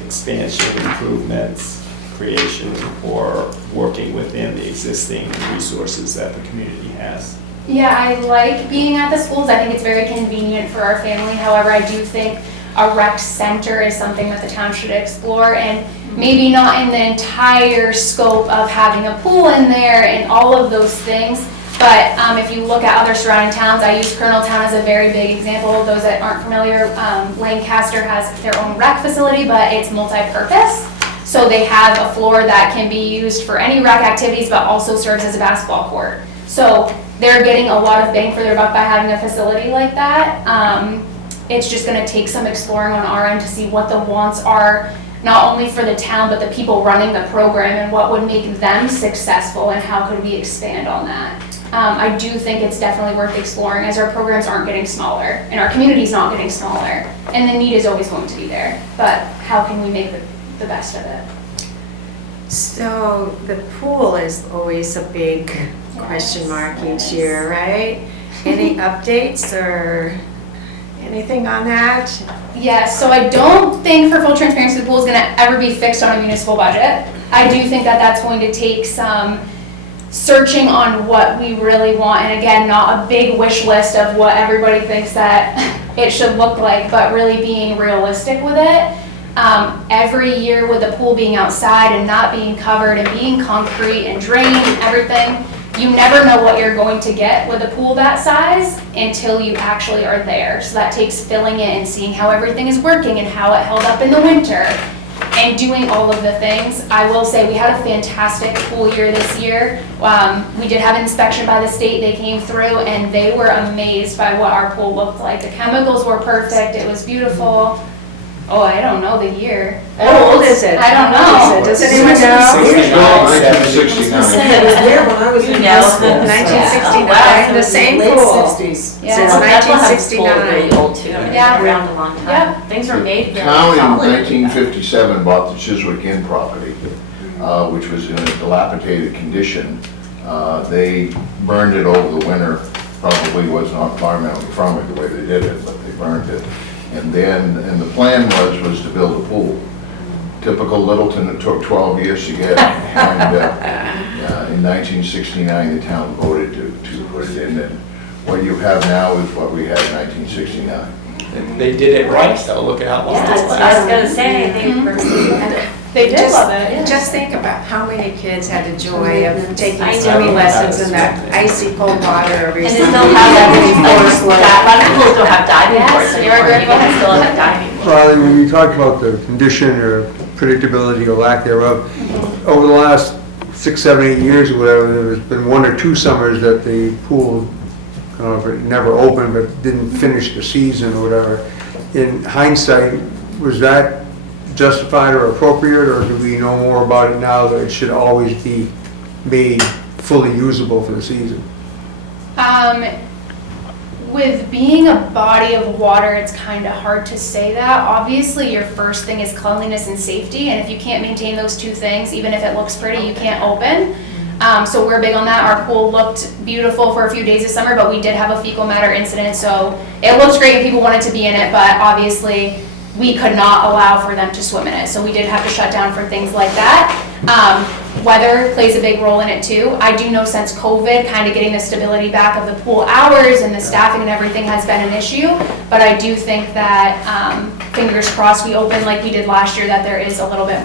expansion, improvements, creation, or working within the existing resources that the community has? Yeah, I like being at the schools. I think it's very convenient for our family. However, I do think a rec center is something that the town should explore, and maybe not in the entire scope of having a pool in there and all of those things. But if you look at other surrounding towns, I use Coloneltown as a very big example. Those that aren't familiar, Lancaster has their own rec facility, but it's multi-purpose. So they have a floor that can be used for any rec activities, but also serves as a basketball court. So they're getting a lot of bang for their buck by having a facility like that. It's just gonna take some exploring on our end to see what the wants are, not only for the town, but the people running the program, and what would make them successful, and how could we expand on that. I do think it's definitely worth exploring, as our programs aren't getting smaller, and our community's not getting smaller, and the need is always going to be there, but how can we make the best of it? So the pool is always a big question mark each year, right? Any updates or anything on that? Yes, so I don't think, for full transparency, the pool is gonna ever be fixed on a municipal budget. I do think that that's going to take some searching on what we really want, and again, not a big wish list of what everybody thinks that it should look like, but really being realistic with it. Every year with the pool being outside and not being covered and being concrete and drained and everything, you never know what you're going to get with a pool that size until you actually are there. So that takes filling it and seeing how everything is working and how it held up in the winter and doing all of the things. I will say we had a fantastic pool year this year. We did have an inspection by the state. They came through and they were amazed by what our pool looked like. The chemicals were perfect. It was beautiful. Oh, I don't know the year. How old is it? I don't How old know. is it? Does anyone know? 1969. It was there when I was in high school. 1969, the same Late pool. 60s. Yeah. Since Bethlehem's pool 1969. really old too. It's Yeah. been around a long time. Yeah. Things were made very Town in solid. 1957 bought the Chiswick Inn property, which was in a dilapidated condition. They burned it over the winter, probably was not environmentally friendly the way they did it, but they burned it. And the plan was to build a pool. Typical Littleton, it took 12 years to get. And in 1969, the town voted to put it in. And what you have now is what we had in 1969. And they did it right, so look at how long Yeah, it's I was lasted. gonna say, they were. They did Just- love it. Just think about how many kids had the joy of taking I know. swimming lessons in that icy cold water every And they summer. still have that, Forest like, lake. that, a lot of schools don't have diving Yes, boards you're anymore, right. you can still have diving boards. Riley, when you talked about the condition or predictability or lack thereof, over the last 6, 7, 8 years or whatever, there's been 1 or 2 summers that the pool, it never opened, but didn't finish the season or whatever. In hindsight, was that justified or appropriate, or do we know more about it now that it should always be made fully usable for the season? With being a body of water, it's kind of hard to say that. Obviously, your first thing is cleanliness and safety, and if you can't maintain those two things, even if it looks pretty, you can't open. So we're big on that. Our pool looked beautiful for a few days this summer, but we did have a fecal matter incident, so it looked great and people wanted to be in it, but obviously we could not allow for them to swim in it, so we did have to shut down for things like that. Weather plays a big role in it too. I do know since COVID, kind of getting the stability back of the pool hours and the staffing and everything has been an issue, but I do think that, fingers crossed, we open like we did last year, that there is a little bit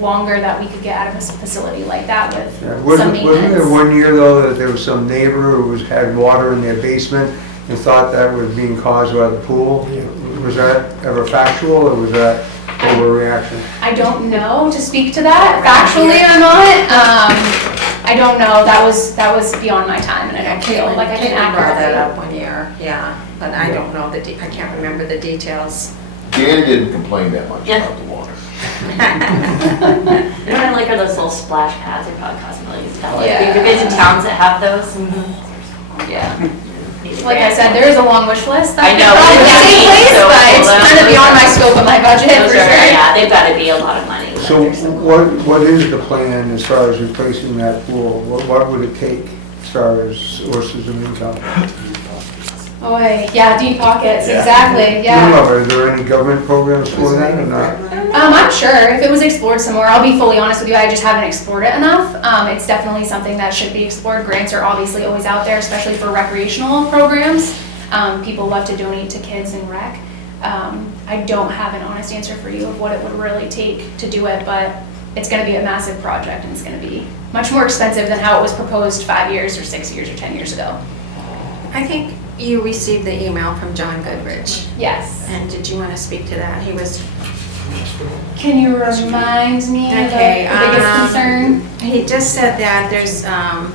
longer that we could get out of a facility like that with some Wasn't there maintenance. one year though that there was some neighbor who had water in their basement and thought that was being caused by the pool? Was that ever factual, or was that overreaction? I don't know to speak to that factually or not. I don't know. That was beyond my time, and I don't feel like I can Caitlin brought that accurately. up one year, yeah, but I don't know I can't remember the details. Dan didn't complain that much Yeah. about the water. You know what I like are those little splash pads, they probably cost millions of dollars. Yeah. Have you been to towns that have those? Yeah. Like I said, there is a long wish list that I could know, probably but take it's place, so but cool, it's though. kind of beyond my scope of my budget for Those are, sure. yeah, they've gotta be a lot of money. but So they're so cool. what is the plan as far as replacing that pool? What would it take as far as sources of income? Oh, yeah, deep pockets, Yeah. exactly, No, yeah. no, are there any government programs for that or not? I'm sure if it was explored some more, I'll be fully honest with you, I just haven't explored it enough. It's definitely something that should be explored. Grants are obviously always out there, especially for recreational programs. People love to donate to kids in rec. I don't have an honest answer for you of what it would really take to do it, but it's gonna be a massive project and it's gonna be much more expensive than how it was proposed 5 years or 6 years or 10 years ago. I think you received the email from John Goodrich, Yes. and did you want to speak to that? He was, Can you remind me of Okay, the biggest concern? he just said that there's a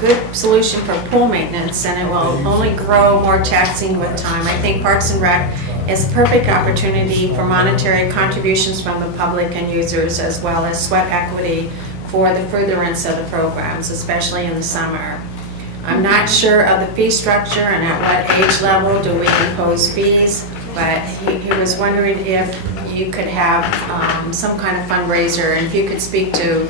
good solution for pool maintenance, and it will only grow more taxing with time. I think Parks and Rec is a perfect opportunity for monetary contributions from the public and users, as well as sweat equity for the furtherance of the programs, especially in the summer. I'm not sure of the fee structure and at what age level do we impose fees, but he was wondering if you could have some kind of fundraiser, and if you could speak to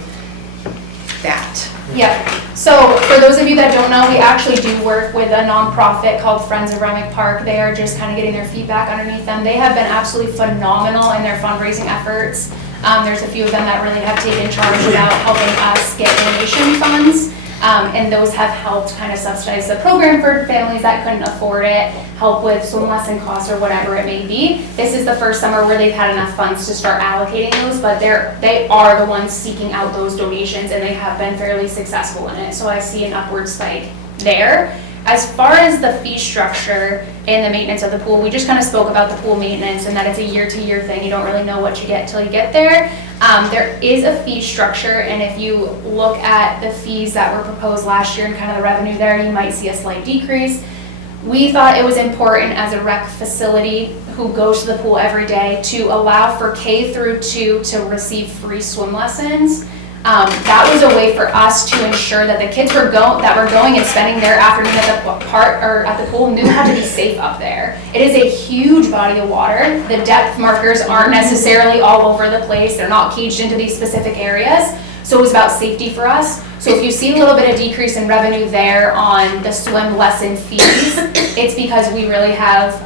that. Yeah, so for those of you that don't know, we actually do work with a nonprofit called Friends of Remick Park. They are just kind of getting their feedback underneath them. They have been absolutely phenomenal in their fundraising efforts. There's a few of them that really have taken charge about helping us get donation funds. And those have helped kind of subsidize the program for families that couldn't afford it, help with swim lesson costs or whatever it may be. This is the first summer where they've had enough funds to start allocating those, but they are the ones seeking out those donations, and they have been fairly successful in it. So I see an upward spike there. As far as the fee structure and the maintenance of the pool, we just kind of spoke about the pool maintenance and that it's a year-to-year thing. You don't really know what you get till you get there. There is a fee structure, and if you look at the fees that were proposed last year and kind of the revenue there, you might see a slight decrease. we thought it was important as a rec facility who goes to the pool every day to allow for K through 2 to receive free swim lessons. That was a way for us to ensure that the kids that were going and spending their afternoon at the pool knew how to be safe up there. It is a huge body of water. The depth markers aren't necessarily all over the place. They're not caged into these specific areas. So it was about safety for us. So if you see a little bit of decrease in revenue there on the swim lesson fees, it's because we really have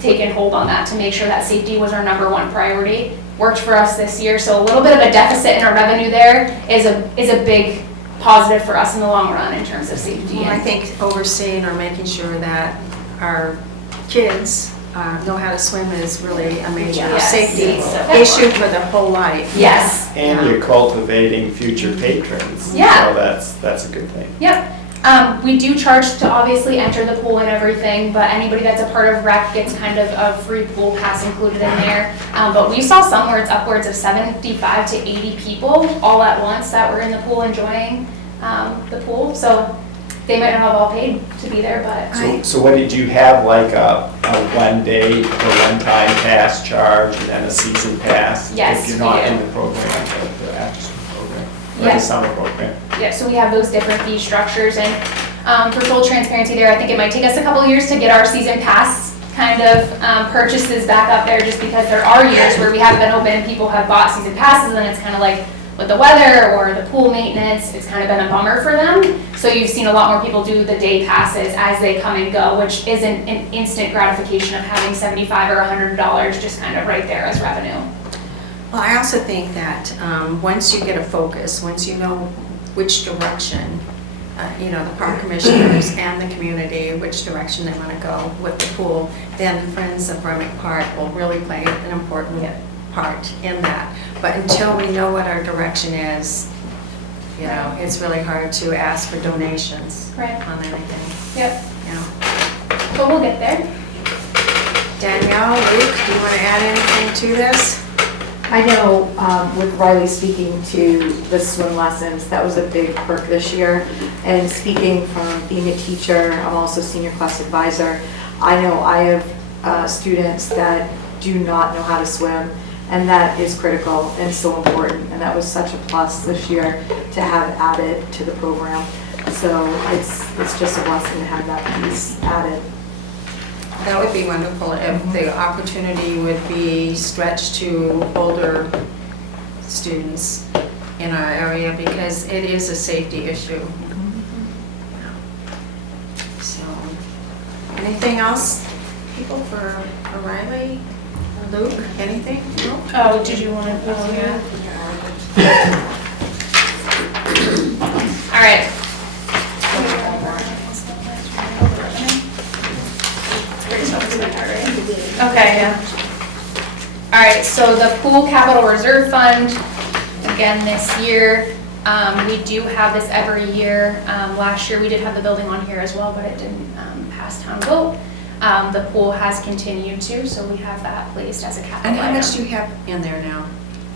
taken hold on that to make sure that safety was our #1 priority. Worked for us this year, so a little bit of a deficit in our revenue there is a big positive for us in the long run in terms of safety. Well, I think overseeing or making sure that our kids know how to swim is really a major Yes. safety issue for their whole life. Yes. And you're cultivating future patrons. Yeah. So that's a good thing. Yep. We do charge to obviously enter the pool and everything, but anybody that's a part of rec gets kind of a free pool pass included in there. But we saw some where it's upwards of 75 to 80 people all at once that were in the pool enjoying the pool. So they might not have all paid to be there, but. So what did you have, like a 1 day or 1 time pass charge and then a season pass? Yes, If you're not we do. in the program, the after-school program, or Yeah. the summer program. Yeah, so we have those different fee structures, and for full transparency there, I think it might take us a couple years to get our season pass kind of purchases back up there, just because there are years where we haven't been open and people have bought season passes, and it's kind of like with the weather or the pool maintenance, it's kind of been a bummer for them. So you've seen a lot more people do the day passes as they come and go, which isn't an instant gratification of having $75 or $100 just kind of right there as revenue. Well, I also think that once you get a focus, once you know which direction, the park commissioners and the community, which direction they want to go with the pool, then Friends of Remick Park will really play an important part in that. But until we know what our direction is, it's really hard to ask for donations Right. on anything. Yep. Yeah. But we'll get there. Danielle, Luke, do you want to add anything to this? I know with Riley speaking to the swim lessons, that was a big perk this year. And speaking from being a teacher, I'm also senior class advisor. I know I have students that do not know how to swim, and that is critical and so important. And that was such a plus this year to have added to the program. So it's just a blessing to have that piece added. That would be wonderful if the opportunity would be stretched to older students in our area, because it is a safety issue. So, anything else, people, for O'Reilly? Luke, anything? No? Oh, did you want to? Oh, yeah. All right. Okay, yeah. All right, so the pool capital reserve fund, again, this year, we do have this every year. Last year, we did have the building on here as well, but it didn't pass town vote. The pool has continued to, so we have that placed as a capital And how item. much do you have in there now?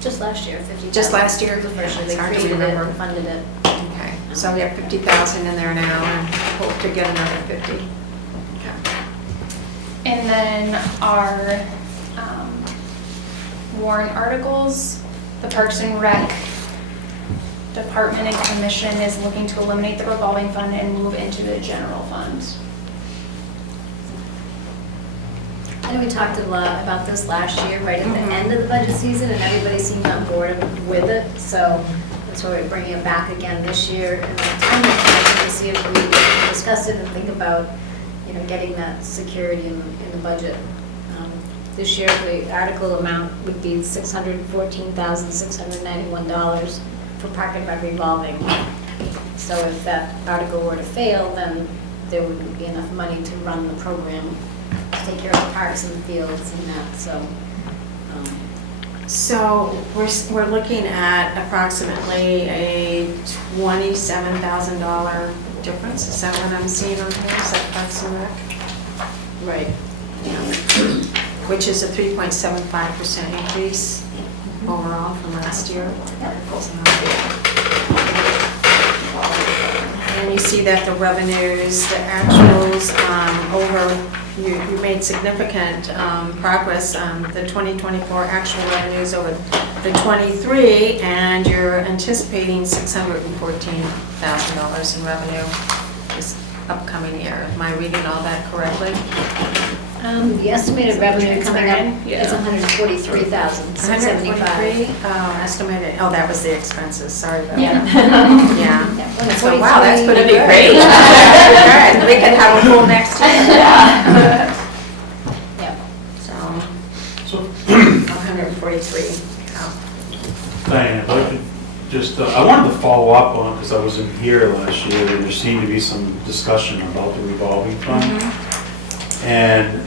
Just last year, 50,000. Just last year? The first year It's they hard to created it remember. and funded it. Okay, so we have 50,000 in there now, and hope to get another 50. And then our warrant articles, the Parks and Rec Department and Commission is looking to eliminate the revolving fund and move into the general fund. I know we talked a lot about this last year, right at the end of the budget season, and everybody seemed on board with it, so that's why we're bringing it back again this year. And the time to see if we can discuss it and think about, getting that security in the budget. This year, the article amount would be $614,691 for Park and Rec revolving. So if that article were to fail, then there wouldn't be enough money to run the program, to take care of the parks and the fields and that, so. So we're looking at approximately a $27,000 difference. Is that what I'm seeing on here? Is that Parks and Rec? Right. Which is a 3.75% increase overall from last year. And and you see that the revenues, the actuals, you made significant progress on the 2024 actual revenues over the 23, and you're anticipating $614,000 in revenue this upcoming year. Am I reading all that correctly? The estimated revenue coming up Yeah. is 143,675. 143, estimated, oh, that was the expenses, sorry about Yeah. that. Yeah. Yeah, So, wow, that's pretty That'd be good. great. Good, we can have a pool next year. Yeah. So, 143. Oh. Diane, I'd like to just, I wanted to follow up on, because I wasn't here last year, and there seemed to be some discussion about the revolving fund. And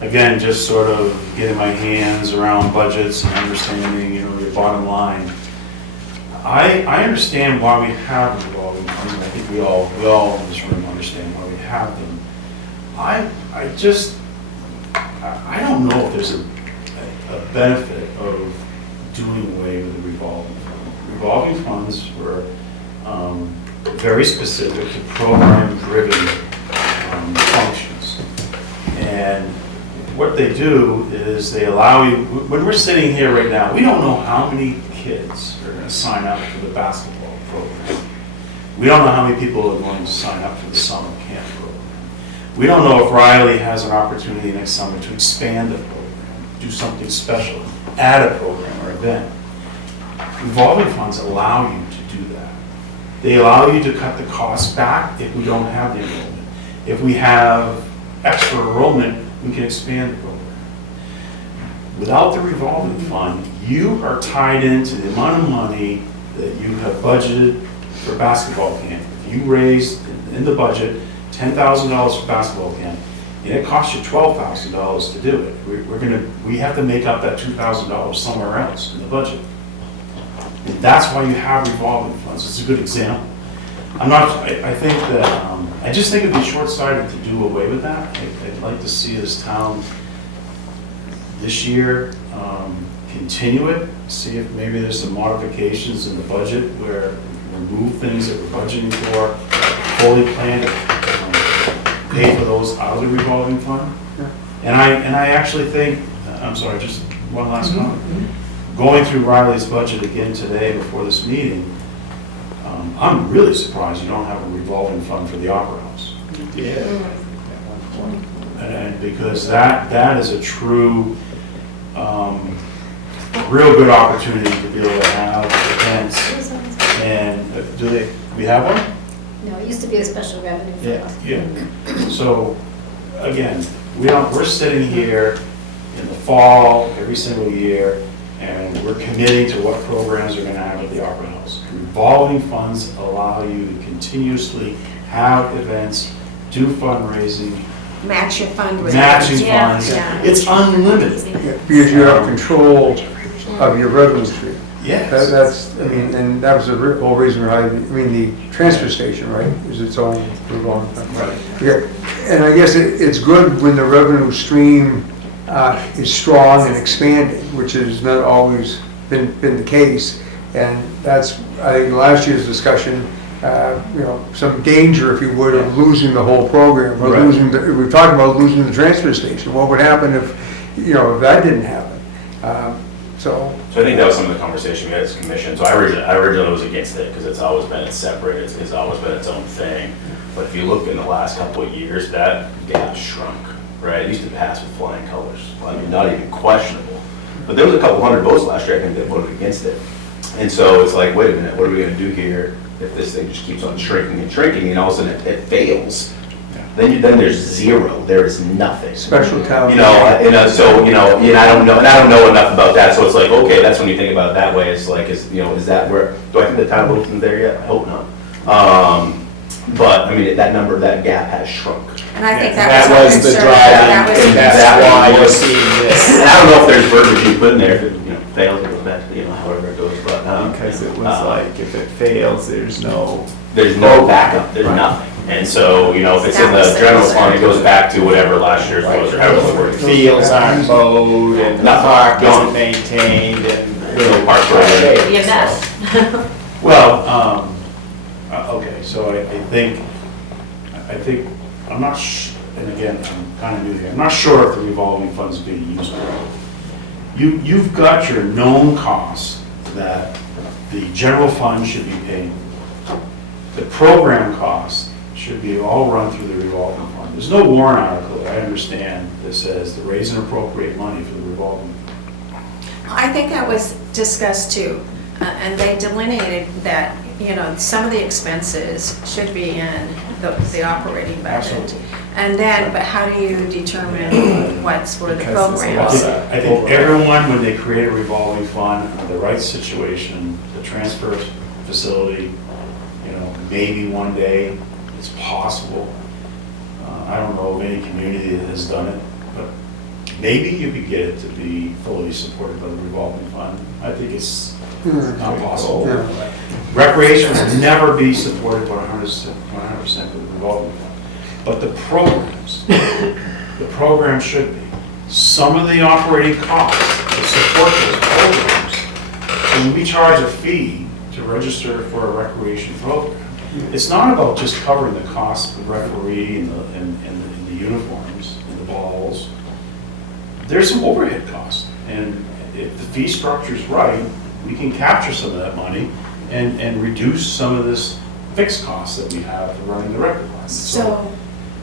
again, just sort of getting my hands around budgets and understanding, your bottom line. I understand why we have revolving funds, and I think we all in this room understand why we have them. I don't know if there's a benefit of doing away with the revolving fund. Revolving funds were very specific to program-driven functions. And what they do is they allow you, when we're sitting here right now, we don't know how many kids are going to sign up for the basketball program. We don't know how many people are going to sign up for the summer camp program. We don't know if Riley has an opportunity next summer to expand the program, do something special, add a program or event. Revolving funds allow you to do that. They allow you to cut the costs back if we don't have the enrollment. If we have extra enrollment, we can expand the program. Without the revolving fund, you are tied into the amount of money that you have budgeted for basketball camp. If you raised in the budget $10,000 for basketball camp, and it costs you $12,000 to do it, we have to make up that $2,000 somewhere else in the budget. And that's why you have revolving funds. It's a good example. I think that, I just think it'd be short-sighted to do away with that. I'd like to see this town this year continue it, see if maybe there's some modifications in the budget where we can remove things that we're budgeting for, fully plan to pay for those out of the revolving fund. And I actually think, I'm sorry, just one last comment. Going through Riley's budget again today before this meeting, I'm really surprised you don't have a revolving fund for the Opera House. Yeah. And because that is a true, real good opportunity to be able to have events. And we have one? No, it used to be a special revenue fund. Yeah. So, again, we're sitting here in the fall every single year, and we're committing to what programs we're gonna have at the Opera House. Revolving funds allow you to continuously have events, do fundraising, Match your fundraising. matching Yeah. funds. Yeah. It's unlimited. Because you have control of your revenue stream. Yes. That's, and that was the whole reason why, the transfer station, right, is its own revolving fund. Right. Yeah, and I guess it's good when the revenue stream is strong and expanding, which has not always been the case. And that's, I think, last year's discussion, some danger, if you would, of losing the whole program, or Right. we're talking about losing the transfer station. What would happen if that didn't happen? So I think that was some of the conversation we had as a commission. So I originally was against it because it's always been separate, it's always been its own thing. But if you look in the last couple of years, that gap shrunk, right? It used to pass with flying colors. Not even questionable. But there was a couple hundred votes last year, I think, that voted against it. And so it's like, wait a minute, what are we gonna do here if this thing just keeps on shrinking and shrinking, and all of a sudden it fails? Then there's zero. There is nothing. special town. So I don't know enough about that. So it's like, okay, that's when you think about it that way. It's like, is that where? Do I think the town of Littleton's there yet? I hope not. But that gap has shrunk. And I think That that was was the concern. driving, that's why you're seeing this. And I don't know if there's verbiage you put in there. If it fails, it goes back to however it goes. But Because it was like, if it fails, there's no. backup. There's nothing. And so, if it's in the general fund, it goes back to whatever last year's was or however it works. Fields aren't mowed and the Nothing. park Gone. isn't maintained and. No park program. Be a mess. Well, okay, So I think, I'm not, and again, I'm kind of new here, I'm not sure if the revolving fund's being used correctly. You've got your known costs that the general fund should be paying. The program costs should be all run through the revolving fund. There's no warrant article, I understand, that says to raise and appropriate money for the revolving fund. I think that was discussed too, and they delineated that, some of the expenses should be in the operating budget. Absolutely. And then, but how do you determine what's for the Because it's a programs? lot. I think everyone, when they create a revolving fund, in the right situation, the transfer facility, maybe one day, it's possible. I don't know of any community that has done it, but maybe you could get it to be fully supported by the revolving fund. I think it's not possible. Yeah. Recreation will never be supported by 100% of the revolving fund. But the program should be. Some of the operating costs to support those programs, when we charge a fee to register for a recreation program, it's not about just covering the cost of the referee and the uniforms and the balls. There's some overhead costs, and if the fee structure's right, we can capture some of that money and reduce some of this fixed costs that we have for running the record line. So,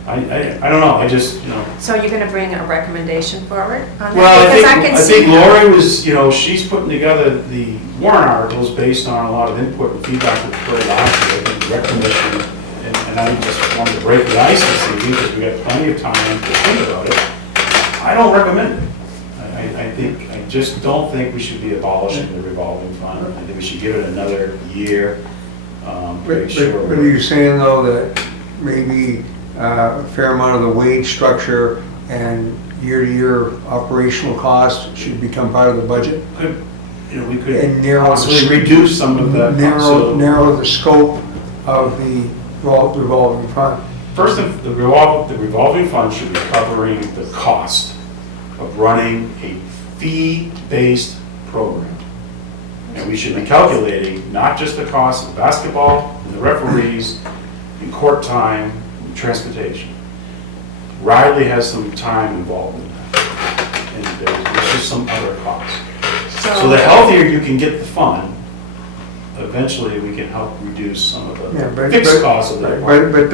I don't know, I just, so you're gonna bring a recommendation forward on that? Well, Because I can see think Lori was, she's putting together the warrant articles based on a lot of input and feedback that occurred last year. I think the rec commission, and I just wanted to break the ice this evening because we got plenty of time to think about it. I don't recommend it. I just don't think we should be abolishing the revolving fund. I think we should give it another year. Make sure. But are you saying though that maybe a fair amount of the wage structure and year-to-year operational costs should become part of the budget? We could And narrow possibly reduce some of that. narrow the scope of the revolving fund. First, the revolving fund should be covering the cost of running a fee-based program. And we should be calculating not just the cost of basketball, and the referees, and court time, and transportation. Riley has some time involved in that, and there's just some other costs. So the healthier you can get the fund, eventually we can help reduce some of the fixed costs of that. But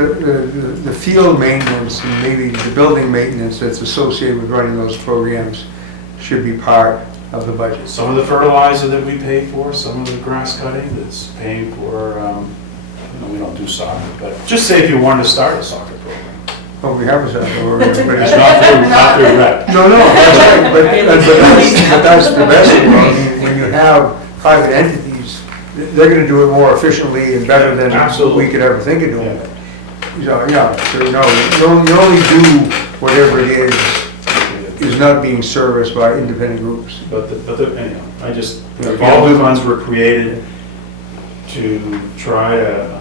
the field maintenance and maybe the building maintenance that's associated with running those programs should be part of the budget. Some of the fertilizer that we pay for, some of the grass cutting that's paying for, we don't do soccer, but just say if you wanted to start a soccer program. Well, we have a soccer program, but It's it's not through rec. No, that's right, but that's the best of it. I mean, when you have private entities, they're gonna do it more efficiently and better than Absolutely. we could ever think of doing it. So, you only do whatever it is not being serviced by independent groups. But anyhow, the revolving funds were created to try to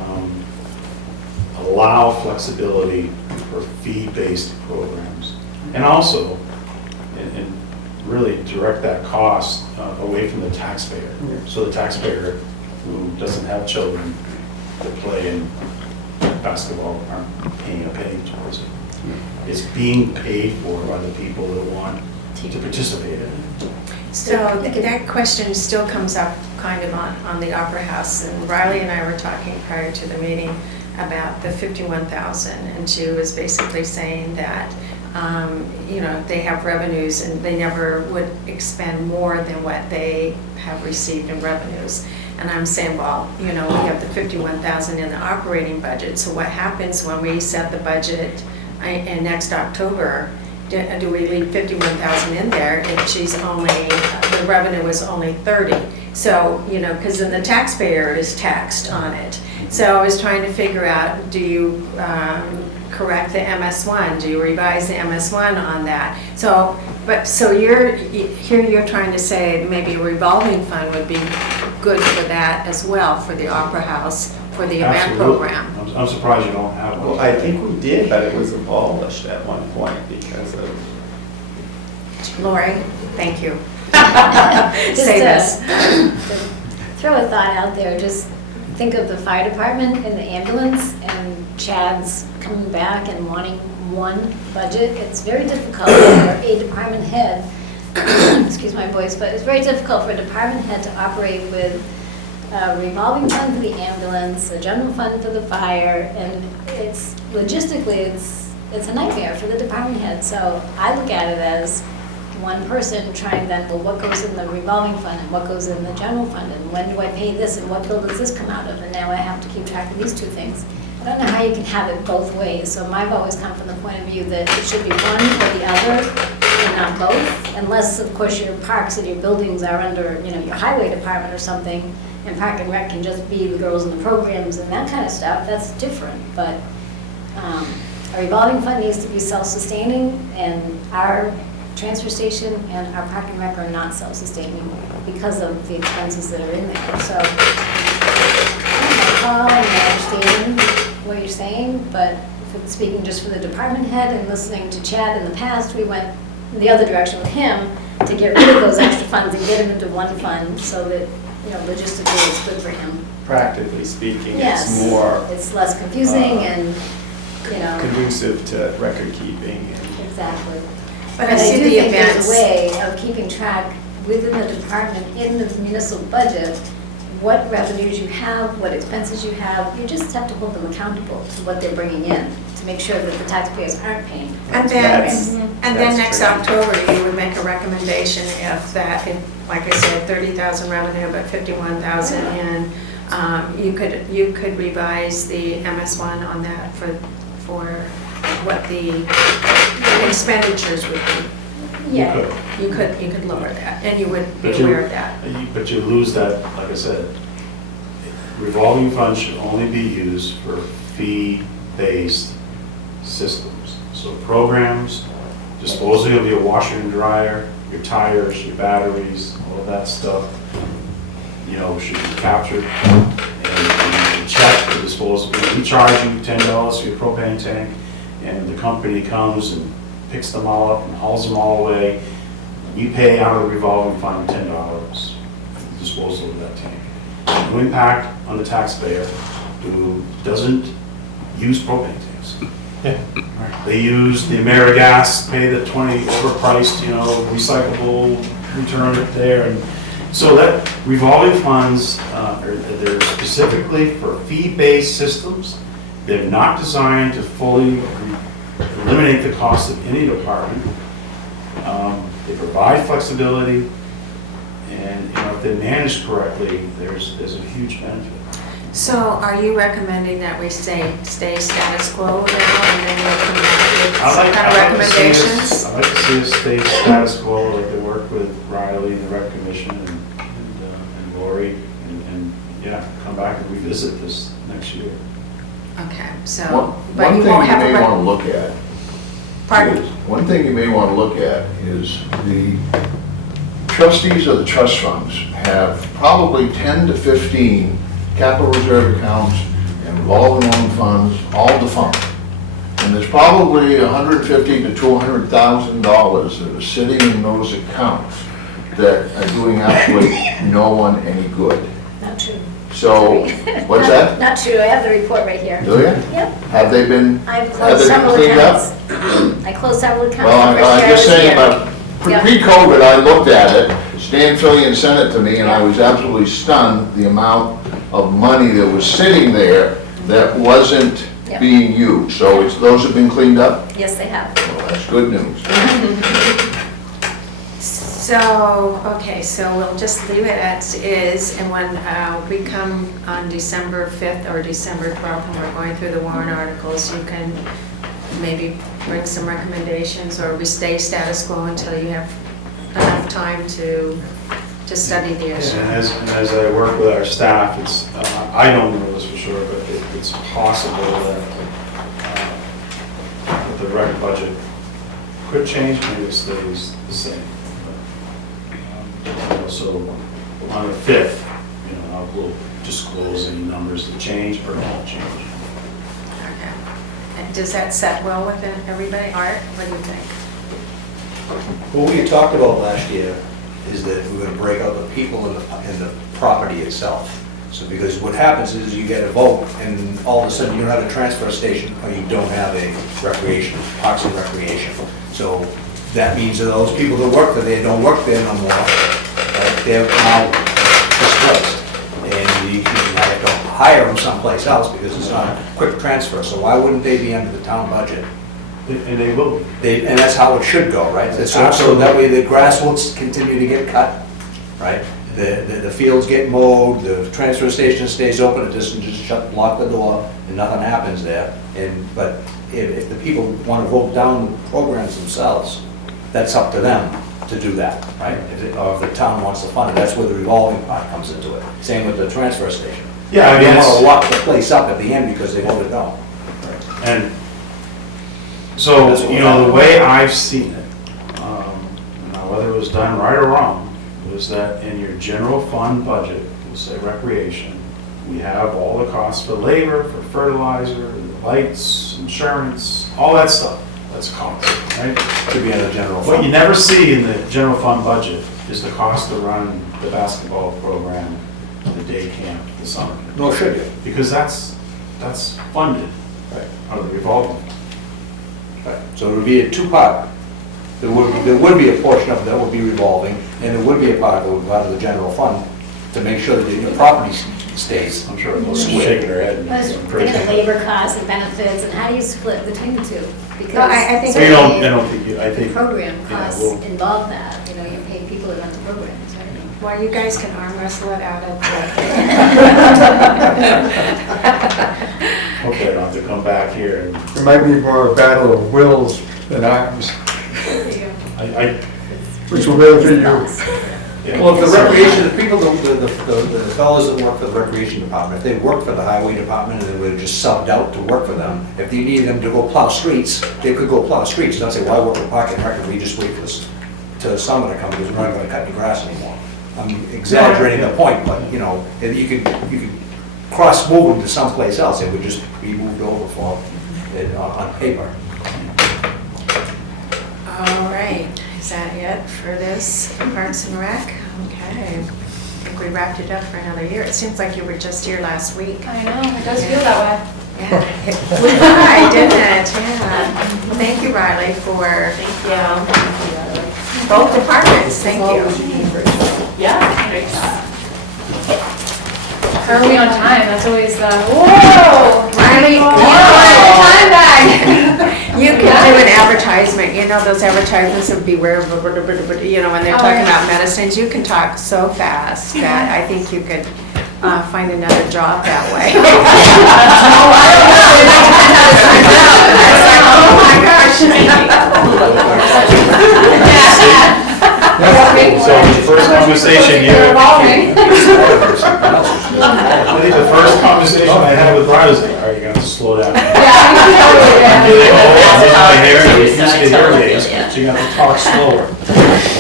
allow flexibility for fee-based programs. And also, and really direct that cost away from the taxpayer. So the taxpayer who doesn't have children that play in basketball aren't paying a penny towards it. It's being paid for by the people that want to participate in it. So that question still comes up kind of on the Opera House, and Riley and I were talking prior to the meeting about the 51,000, and she was basically saying that, they have revenues and they never would expend more than what they have received in revenues. And I'm saying, well, we have the 51,000 in the operating budget, so what happens when we set the budget in next October? Do we leave 51,000 in there if the revenue is only 30? So, because then the taxpayer is taxed on it. So I was trying to figure out, do you correct the MS1? Do you revise the MS1 on that? So you're trying to say maybe a revolving fund would be good for that as well, for the Opera House, for the event Absolutely. program. I'm surprised you don't have one. Well, I think we did, but it was abolished at one point because of. Lori, thank you. Just Say to- this. to Throw a thought out there, just think of the fire department and the ambulance and Chad's coming back and wanting one budget, it's very difficult for a department head, excuse my voice, but it's very difficult for a department head to operate with a revolving fund for the ambulance, a general fund for the fire, and it's, logistically, it's a nightmare for the department head. So I look at it as one person trying then, well, what goes in the revolving fund and what goes in the general fund, and when do I pay this and what bill does this come out of, and now I have to keep track of these two things. I don't know how you can have it both ways, so I've always come from the point of view that it should be one or the other and not both, unless, of course, your parks and your buildings are under, you know, your highway department or something, and Park and Rec can just be the girls in the programs and that kind of stuff, that's different, but a revolving fund needs to be self-sustaining, and our transfer station and our Park and Rec are not self-sustaining because of the expenses that are in there. So I call and I understand what you're saying, but speaking just for the department head and listening to Chad in the past, we went the other direction with him to get rid of those extra funds and get them into one fund so that, you know, logistically it's good for him. Practically speaking, Yes, it's more it's less confusing and, you know. conducive to record keeping. Exactly. But And I see do the think there's events. a way of keeping track within the department, in the municipal budget, what revenues you have, what expenses you have. You just have to hold them accountable to what they're bringing in, to make sure that the taxpayers aren't paying. And That's- then that's next true. October, you would make a recommendation if that, like I said, 30,000 revenue, but 51,000 in, you could revise the MS1 on that for what the expenditures would be. Yeah, You could. You could lower that, and you would be But you- aware of that. But you lose that, like I said, revolving funds should only be used for fee-based systems. So programs, disposing of your washer and dryer, your tires, your batteries, all of that stuff, you know, should be captured. And you check the disposal, we charge you $10 for your propane tank, and the company comes and picks them all up and hauls them all away. You pay out of the revolving fund $10 for the disposal of that tank. No impact on the taxpayer who doesn't use propane tanks. Yeah. They use the AmeriGas, pay the 20 overpriced, you know, recyclable, return it there. And so that revolving funds, they're specifically for fee-based systems. They're not designed to fully eliminate the cost of any department. They provide flexibility, and, you know, if they're managed correctly, there's a huge benefit. So are you recommending that we stay status quo now, and then we'll come back with some kind of recommendations? I'd like to see us stay status quo, like they work with Riley and the Rec Commission and Lori, and, yeah, come back and revisit this next year. Okay, One so, but one you thing won't you have may a, want to look at pardon? is, one thing you may want to look at is the trustees of the trust funds have probably 10 to 15 capital reserve accounts and revolving loan funds, all defunct. And there's probably $150,000 to $200,000 that are sitting in those accounts that are doing absolutely no one any good. not true. So, what's that? Not true, I have the report right here. Do you? Yep, Have they been, I've have closed they been several cleaned up? accounts. I closed several accounts. Well, the first I'm year I just was saying, here. but Yeah. pre-COVID, I looked at it, Stan Fillion sent it to me, and I was absolutely stunned, the amount of money that was sitting there that wasn't Yeah. being used. So those have been cleaned up? Yes, they have. Well, that's good news. So, okay, so we'll just leave it as is, and when we come on December 5th or December 12th, and we're going through the warrant articles, you can maybe bring some recommendations, or we stay status quo until you have enough time to study the issue. And as I work with our staff, it's, I don't know this for sure, but it's possible that the rec budget could change, maybe it stays the same. But, so on the 5th, you know, I will disclose any numbers that change or don't change. Okay. And does that set well with everybody? Art, what do you think? What we had talked about last year is that we're going to break out the people in the property itself. So because what happens is you get a vote and all of a sudden you don't have a transfer station or you don't have a recreation, parks and recreation. So that means that those people that work there don't work there no more. Right? They're now displaced. And you have to hire them someplace else because it's not a quick transfer. So why wouldn't they be under the town budget? And they will. And that's how it should go, right? So that way the grass will continue to get cut, right? The fields get mowed, the transfer station stays open, it doesn't just lock the door and nothing happens there. But if the people want to vote down the programs themselves, that's up to them to do that, right? Or if the town wants to fund it, that's where the revolving part comes into it. Same with the transfer station. Yeah, I They mean, don't want it's- to lock the place up at the end because they voted no. And so, you know, the way I've seen it, now whether it was done right or wrong, was that in your general fund budget, we'll say recreation, we have all the costs for labor, for fertilizer, lights, insurance, all that stuff. That's cost, right? Should be in the general What fund. you never see in the general fund budget is the cost to run the basketball program, the day camp, the summer camp. Nor should you. Because that's funded out of the revolving. Right. So it would be a two-part. There would be a portion of it that would be revolving, and there would be a part that would go out of the general fund to make sure that your property stays. I'm sure most are shaking their head. I was thinking of labor costs and benefits, and how do you split between the two? No, Because I think. So you don't, I don't think you, I think. program you know, costs we'll- involve that, you know, you pay people to run the programs, right? Well, you guys can arm wrestle it out at Okay, I don't have to come back here and, It might be more a battle of wills than arms, I, which will benefit you. yeah. Well, if the recreation, the people, the fellows that work for the recreation department, if they work for the highway department and they were just subbed out to work for them, if you needed them to go plow streets, they could go plow streets, not say, why work with Park and Rec, and we just wait for this, till summer to come, because we're not gonna cut any grass anymore. I'm exaggerating the point, but, you know, you could cross-move them to someplace else, it would just be moved over for, on paper. All right, is that it for this, for Parks and Rec? Okay, I think we wrapped it up for another year. It seems like you were just here last week. I know, it does feel that way. Yeah, it flew by, didn't it? Yeah. Thank you, Riley, for both departments, thank you. Yeah, great job. How are we on time? That's always the, whoa! Riley, You want the time back? you could do an advertisement, you know, those advertisements of beware, you know, when they're Oh, talking yeah. about medicines, you can talk so fast that I think you could find another job that way. So the first conversation you, I think the first conversation I had with Brian was like, all right, you're gonna have to slow down. So you're gonna have to talk slower.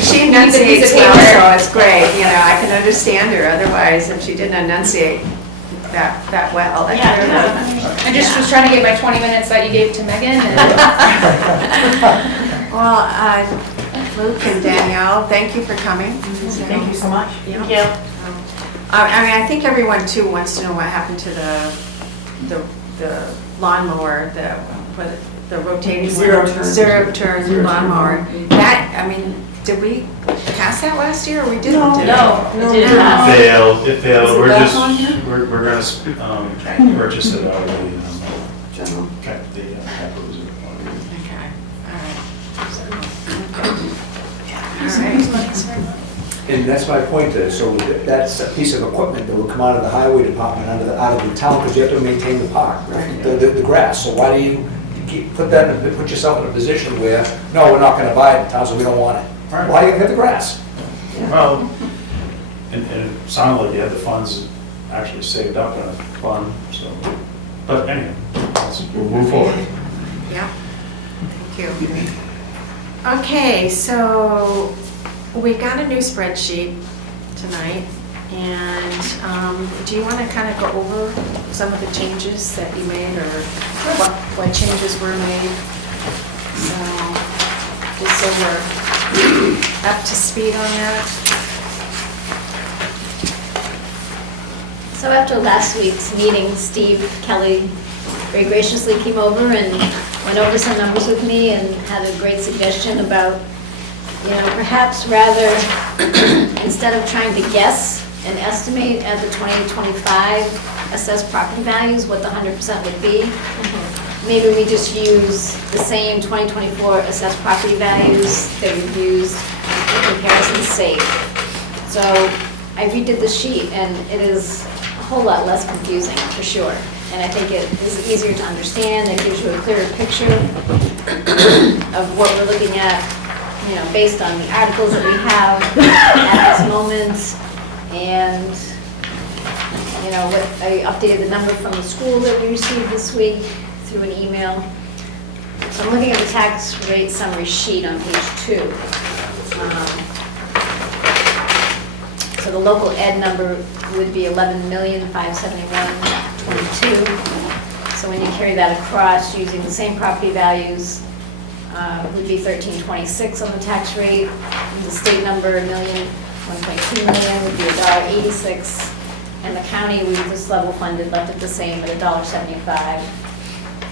She enunciates well, so it's great, you know, I can understand her, otherwise if she didn't enunciate that well. I Yeah, couldn't- I just was trying to get my 20 minutes that you gave to Megan and Well, Luke and Danielle, thank you for coming. Thank you so much. Yeah. Thank you. I mean, I think everyone too wants to know what happened to the lawnmower, the rotating. Zero turn lawnmower. That, I mean, did we pass that last year or we didn't? No, did we? it didn't pass. It failed, Is it we're back just, on here? we're gonna purchase it out of the, capital reserve. Okay, all right. And that's my point there, so that's a piece of equipment that will come out of the highway department, out of the town, because you have to maintain the park, right? The grass, so why do you put yourself in a position where, no, we're not gonna buy it, the town says we don't want it. Why do you have the grass? Well, and it sounded like you had the funds actually saved up in a fund, so, but anyway, we'll move forward. Yeah, thank you. Okay, so we got a new spreadsheet tonight, and do you want to kind of go over some of the changes that you made, or what changes were made? So, just so we're up to speed on that. So after last week's meeting, Steve Kelly very graciously came over and went over some numbers with me and had a great suggestion about, perhaps rather, instead of trying to guess and estimate at the 2025 assessed property values, what the 100% would be, maybe we just use the same 2024 assessed property values that we've used in comparison's sake. So I redid the sheet, and it is a whole lot less confusing, for sure. And I think it is easier to understand, it gives you a clearer picture of what we're looking at, based on the articles that we have at this moment. And, what I updated the number from the school that we received this week through an email. So I'm looking at the tax rate summary sheet on page 2. So the local ed number would be 11,571,22. So when you carry that across using the same property values, would be 1326 on the tax rate. And the state number, 1.2 million would be $1.86. And the county, we just level funded, left it the same at $1.75.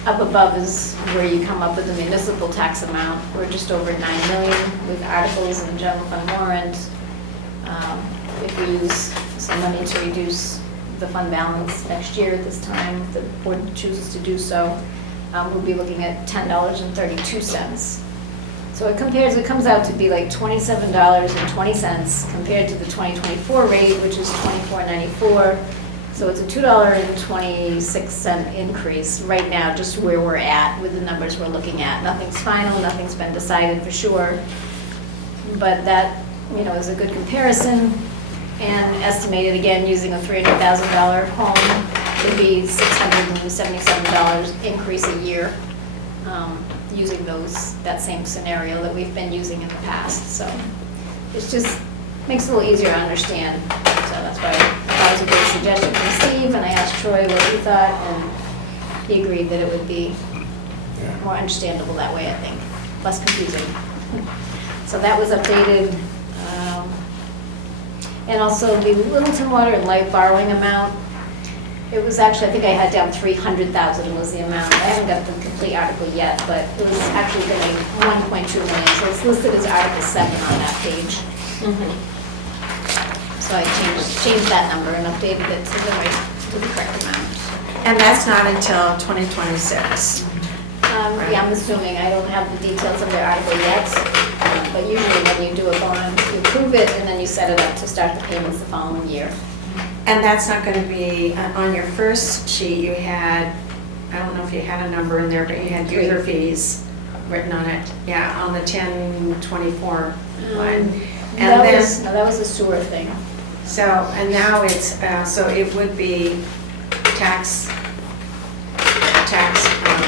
Up above is where you come up with the municipal tax amount. We're just over 9 million with articles and general fund warrant. If we use some money to reduce the fund balance next year at this time, if the board chooses to do so, we'll be looking at $10.32. So it comes out to be like $27.20 compared to the 2024 rate, which is $24.94. So it's a $2.26 increase right now, just where we're at with the numbers we're looking at. Nothing's final, nothing's been decided for sure. But that, is a good comparison. And estimated again using a $300,000 home would be $677 increase a year, using that same scenario that we've been using in the past. So it's just makes it a little easier to understand. So that's why that was a great suggestion from Steve, and I asked Troy what he thought, and he agreed that it would be more understandable that way, I think, less confusing. So that was updated. And also the Littleton Water and Light borrowing amount, it was actually, I think I had down 300,000 was the amount. I haven't got the complete article yet, but it was actually going to be 1.2 million. So it's listed as Article 7 on that page. So I changed that number and updated it to the correct amount. And that's not until 2026. Yeah, I'm assuming. I don't have the details of their article yet. But usually when you do a bond, you approve it and then you set it up to start the payments the following year. And that's not going to be, on your first sheet, you had, I don't know if you had a number in there, but you had user fees written on it. Yeah, on the 1024 one. And that was a sewer thing. So, and now it's, so it would be tax,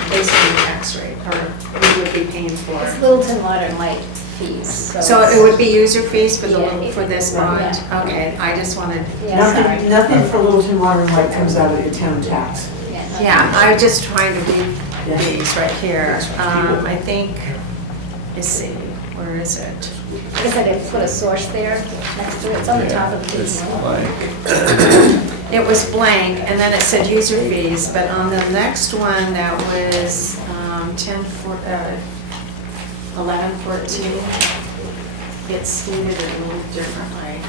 based on the tax rate, or we would be paying for. It's Littleton Water and Light fees. So it would be user fees for for this bond? Yeah. Okay, I just wanted. Nothing for Littleton Water and Light comes out of the town tax. Yeah, I'm just trying to read these right here. I think, let's see, where is it? I guess I did put a source there next to it. It's on the top of the page. It's blank. It was blank, and then it said user fees, but on the next one, that was 1114, it's stated it a little differently.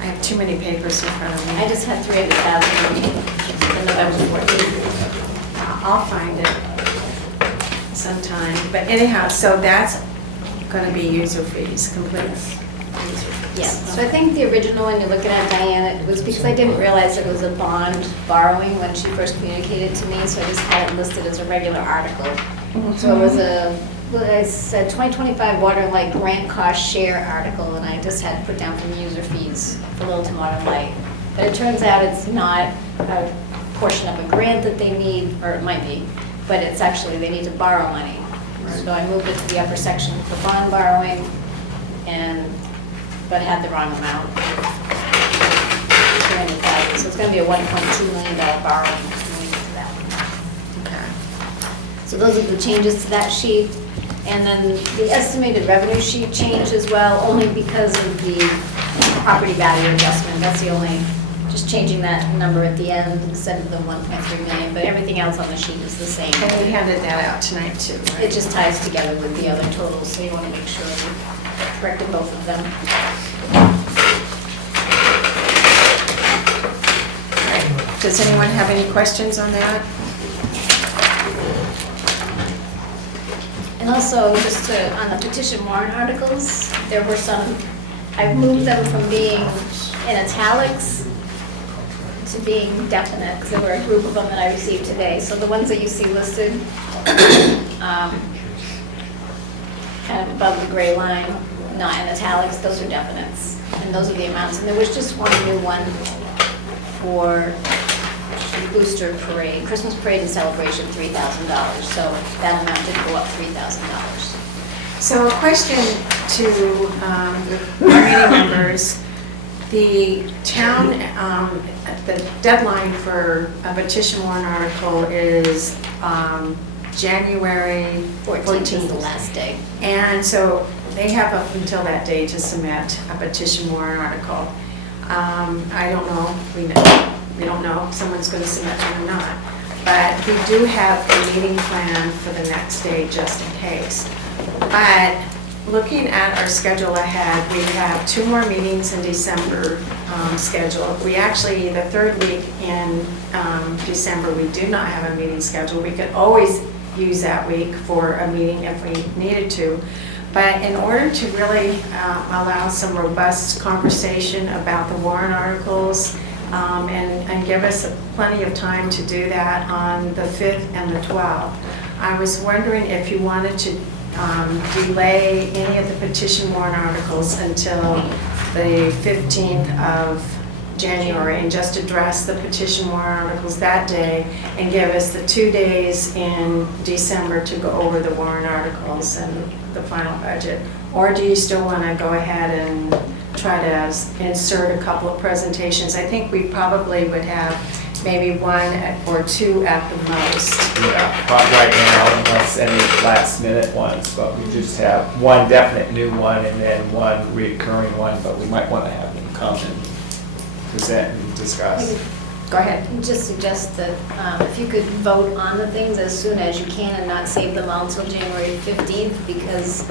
I have too many papers in front of me. I just had 300,000 in November 14th. I'll find it sometime, but anyhow, so that's gonna be user fees, complete. Yeah, so I think the original one you're looking at, Diane, it was because I didn't realize it was a bond borrowing when she first communicated to me, so I just had it listed as a regular article. So it was I said 2025 Water and Light grant cost share article, and I just had to put down from user fees for Littleton Water and Light. But it turns out it's not a portion of a grant that they need, or it might be, but it's actually, they need to borrow money. So I moved it to the upper section for bond borrowing, but had the wrong amount. 300,000, so it's gonna be a $1.2 million borrowing moving to that one. Okay. So those are the changes to that sheet. And then the estimated revenue sheet changed as well, only because of the property value adjustment, that's the only, just changing that number at the end instead of the 1.3 million, but everything else on the sheet is the same. And we handed that out tonight too, right? It just ties together with the other totals, so you want to make sure you corrected both of them. All right. Does anyone have any questions on that? And also, just to, on the petition warrant articles, there were some, I moved them from being in italics to being definite, because there were a group of them that I received today. So the ones that you see listed, kind of above the gray line, not in italics, those are definites. And those are the amounts. And there was just one new one for Booster Parade, Christmas Parade and Celebration, $3,000. So that amount did go up $3,000. So a question to the meeting members. The town, the deadline for a petition warrant article is January 14th is the 14th. last day. And so they have up until that day to submit a petition warrant article. I don't know, we don't know if someone's going to submit one or not. But we do have a meeting plan for the next day just in case. But looking at our schedule ahead, we have 2 more meetings in December scheduled. We actually, the 3rd week in December, we do not have a meeting scheduled. We could always use that week for a meeting if we needed to. But in order to really allow some robust conversation about the warrant articles and give us plenty of time to do that on the 5th and the 12th, I was wondering if you wanted to delay any of the petition warrant articles until the 15th of January and just address the petition warrant articles that day and give us the 2 days in December to go over the warrant articles and the final budget. Or do you still want to go ahead and try to insert a couple of presentations? I think we probably would have maybe 1 or 2 at the most. Yeah, but right now, unless any last minute ones, but we just have 1 definite new one and then 1 recurring one, but we might want to have them come and present and discuss. Go ahead. Just suggest that if you could vote on the things as soon as you can and not save them all until January 15th, because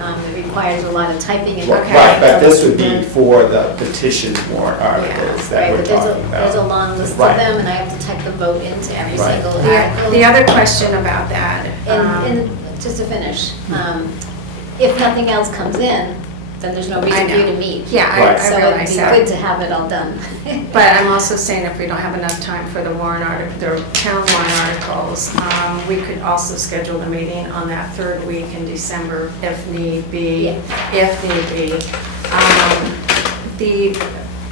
it requires a lot of typing and. Right, but this would be for the petition warrant articles that Right, we're but talking about. there's a long list of Right. them, and I have to type the vote into every Right. single article. The other question about that. And just to finish, if nothing else comes in, then there's no reason for you to meet. Yeah, I realize So it'd be that. good to have it all done. But I'm also saying if we don't have enough time for the warrant the town warrant articles, we could also schedule the meeting on that 3rd week in December if need be. If need be. The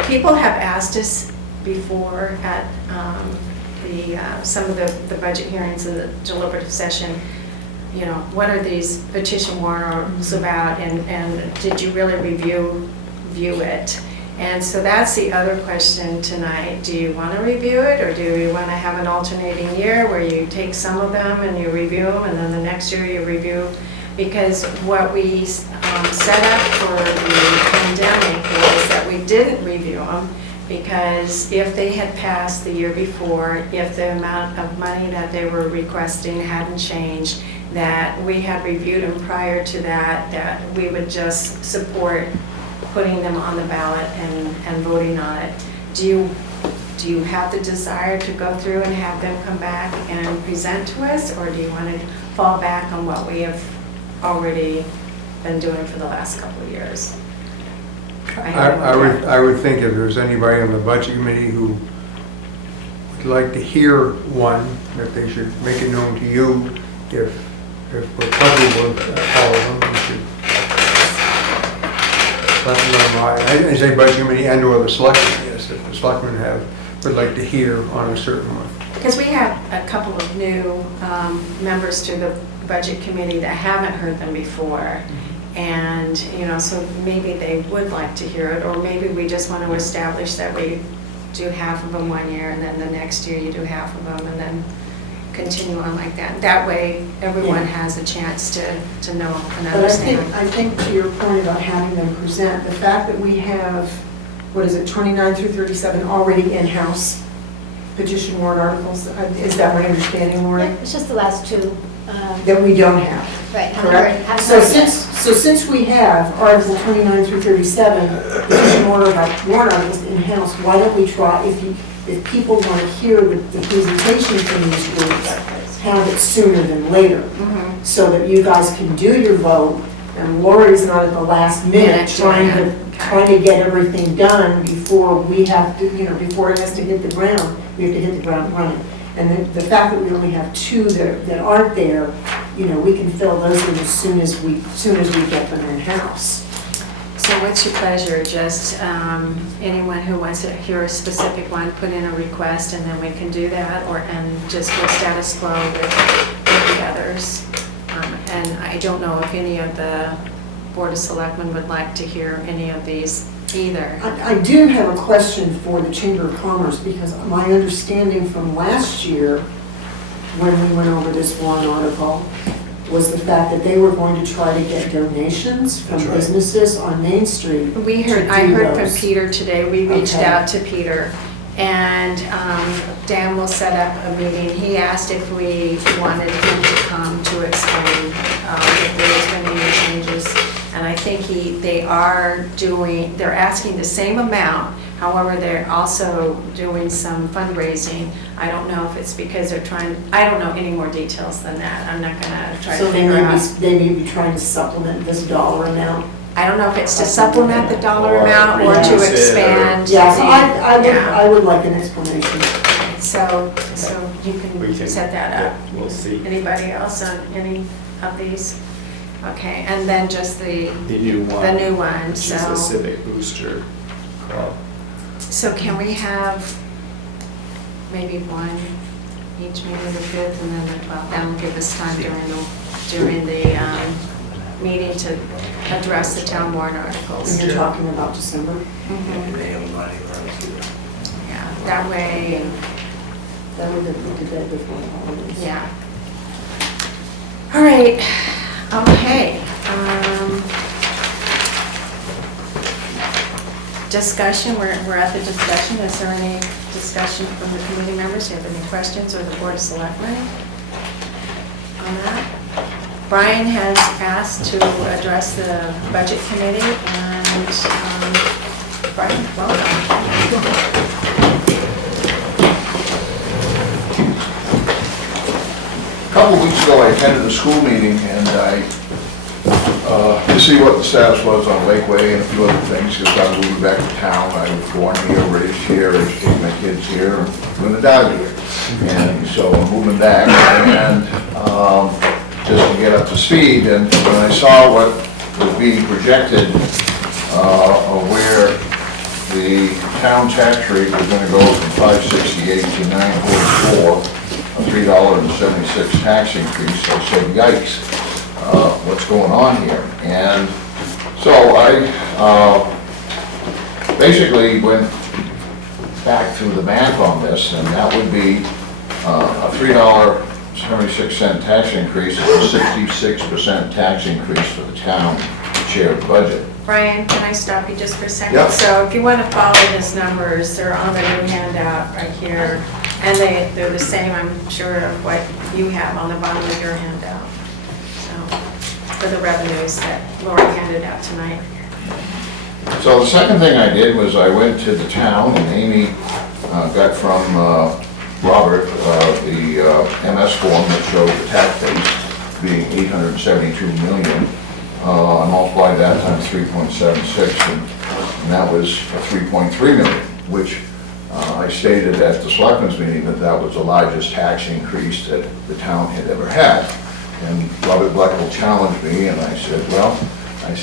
people have asked us before at some of the budget hearings and the deliberative session, you know, what are these petition warrant articles about, and did you really review it? And so that's the other question tonight. Do you want to review it, or do you want to have an alternating year where you take some of them and you review them, and then the next year you review? Because what we set up for the pandemic was that we didn't review them, because if they had passed the year before, if the amount of money that they were requesting hadn't changed, that we had reviewed them prior to that, that we would just support putting them on the ballot and voting on it. Do you have the desire to go through and have them come back and present to us, or do you want to fall back on what we have already been doing for the last couple of years? I would think if there's anybody on the budget committee who would like to hear one, that they should make it known to you. If we're comfortable with all of them, we should let them know. I say budget committee and or the selectmen, yes, if the selectmen would like to hear on a certain one. Because we have a couple of new members to the budget committee that haven't heard them before. And, you know, so maybe they would like to hear it, or maybe we just want to establish that we do half of them one year, and then the next year you do half of them, and then, continue on like that. That way, everyone has a chance to know and But understand. I think to your point about having them present, the fact that we have, what is it, 29 through 37 already in-house petition warrant articles, is that my understanding, Lori? It's just the last two. That we don't have, Right. correct? haven't So heard yet. since we have Article 29 through 37, petition warrant articles in-house, why don't we try, if people want to hear the presentation from these groups, have it sooner than later, so that you guys can do your vote, and Lori's not at the last minute trying to get everything done before we have to, before it has to hit the ground. We have to hit the ground running. And the fact that we only have two that aren't there, we can fill those in as soon as we get them in-house. So what's your pleasure? Just anyone who wants to hear a specific one, put in a request, and then we can do that, and just go status quo with the others. And I don't know if any of the Board of Selectmen would like to hear any of these either. I do have a question for the Chamber of Commerce, because my understanding from last year, when we went over this warrant article, was the fact that they were going to try to get donations from businesses on Main Street. I heard from those. Peter today. We reached Okay. out to Peter, and Dan will set up a meeting. He asked if we wanted him to come to explain if there's been any changes. And I think they're asking the same amount, however, they're also doing some fundraising. I don't know if it's because they're I don't know any more details than that. I'm not gonna try to So figure out. they may be trying to supplement this dollar amount. I don't know if it's to supplement the dollar Or amount or to reduce it, or- expand. Yeah, so Yeah. I would like an explanation. So you We can can- set that up. yeah, we'll see. Anybody else on any of these? Okay, and then just the new one. new one, Which is the so. Civic Booster Club. So can we have maybe one each meeting the 5th, and then, that'll give us time during the meeting to address the town warrant articles. When you're talking about December. Yeah, that way, That would have put to bed before the holidays. yeah. All right, okay. Discussion, we're at the discussion. Is there any discussion from the committee members? Do you have any questions, or the Board of Selectmen on that? Brian has asked to address the budget committee, and Brian, welcome. A couple of weeks ago, I attended a school meeting, and to see what the status was on Lakeway and a few other things, because I was moving back to town. I was born here, raised here, educated my kids here, and I'm gonna die here. And so I'm moving back, and just to get up to speed, and when I saw what was being projected, of where the town tax rate was gonna go from 568 to 944, a $3.76 tax increase, I said, yikes, what's going on here? And so I basically went back through the math on this, and that would be a $3.76 tax increase, is a 66% tax increase for the town shared budget. Brian, can I stop you just for a second? Yep. So if you want to follow his numbers, they're on the new handout right here. And they're the same, I'm sure, of what you have on the bottom of your handout. So, for the revenues that Laura handed out tonight. So the second thing I did was I went to the town, and Amy got from Robert the MS form that showed the tax base being 872 million. I multiplied that times 3.76, and that was 3.3 million, which I stated at the selectmen's meeting that was the largest tax increase that the town had ever had. And Robert Blackwell challenged me, and I said, well, I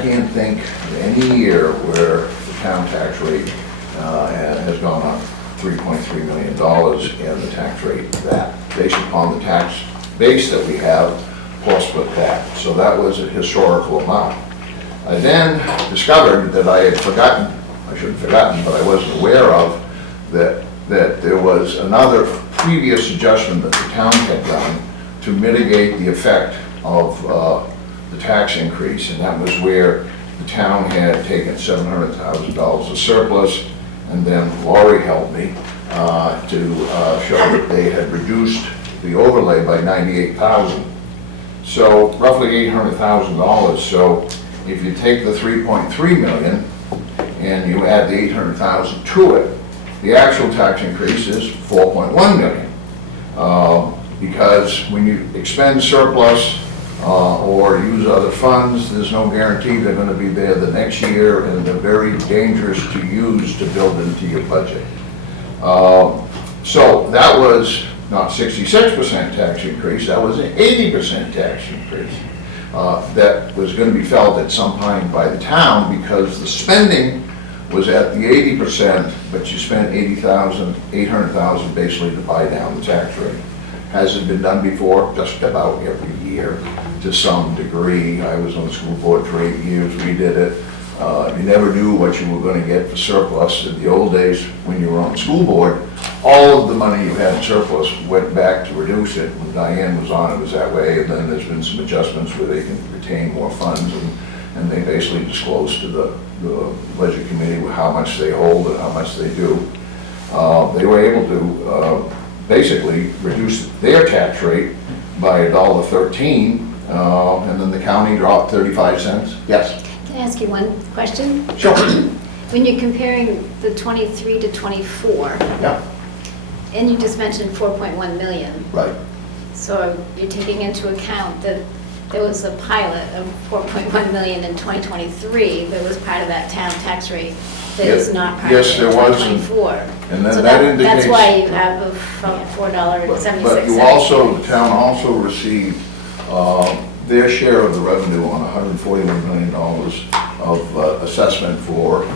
can't think of any year where the town tax rate has gone up $3.3 million and the tax rate that, based upon the tax base that we have, plus with that. So that was a historical amount. I then discovered that I had forgotten, I shouldn't have forgotten, but I wasn't aware of, that there was another previous adjustment that the town had done to mitigate the effect of the tax increase, and that was where the town had taken $700,000 of surplus, and then Lori helped me to show that they had reduced the overlay by $98,000. So roughly $800,000. So if you take the 3.3 million and you add the 800,000 to it, the actual tax increase is 4.1 million. Because when you expend surplus or use other funds, there's no guarantee they're going to be there the next year, and they're very dangerous to use to build into your budget. So that was not 66% tax increase, that was an 80% tax increase. That was going to be felt at some time by the town because the spending was at the 80%, but you spent 800,000 basically to buy down the tax rate. Has it been done before? Just about every year to some degree. I was on the school board for 8 years, we did it. You never knew what you were going to get for surplus. In the old days, when you were on the school board, all of the money you had in surplus went back to reduce it. When Diane was on, it was that way, and then there's been some adjustments where they can retain more funds, and they basically disclose to the budget committee how much they hold and how much they do. They were able to basically reduce their tax rate by $1.13, and then the county dropped 35 cents. Yes? Can I ask you one question? Sure. When you're comparing the 23 to 24, Yeah, and you just mentioned 4.1 million, right. so you're taking into account that there was a pilot of 4.1 million in 2023 that was part of that town tax rate that is not part of Yes, there it in was, 2024. and then So that indicates. that's why you have a $4.76. But you also, the town also received their share of the revenue on $141 million of assessment for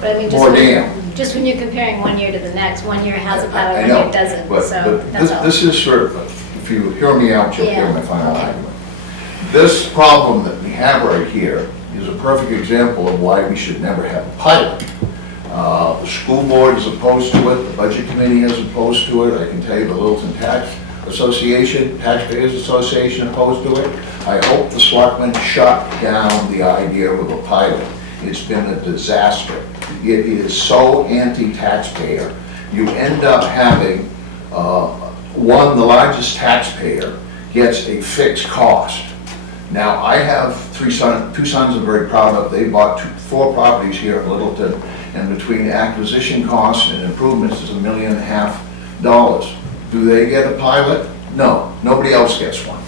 But I mean, more dam. just when you're comparing one year to the next, one year has a I pilot, one know, year doesn't, but so that's all. this is sort of, if you hear me out, you'll hear Yeah, my final okay. argument. This problem that we have right here is a perfect example of why we should never have a pilot. The school board is opposed to it, the budget committee is opposed to it, I can tell you the Littleton Tax Association, Taxpayers Association opposed to it. I hope the selectmen shut down the idea of a pilot. It's been a disaster. It is so anti-taxpayer. You end up having, the largest taxpayer gets a fixed cost. Now, I have two sons I'm very proud of. They bought 4 properties here at Littleton, and between acquisition costs and improvements is $1.5 million. Do they get a pilot? No, nobody else gets one.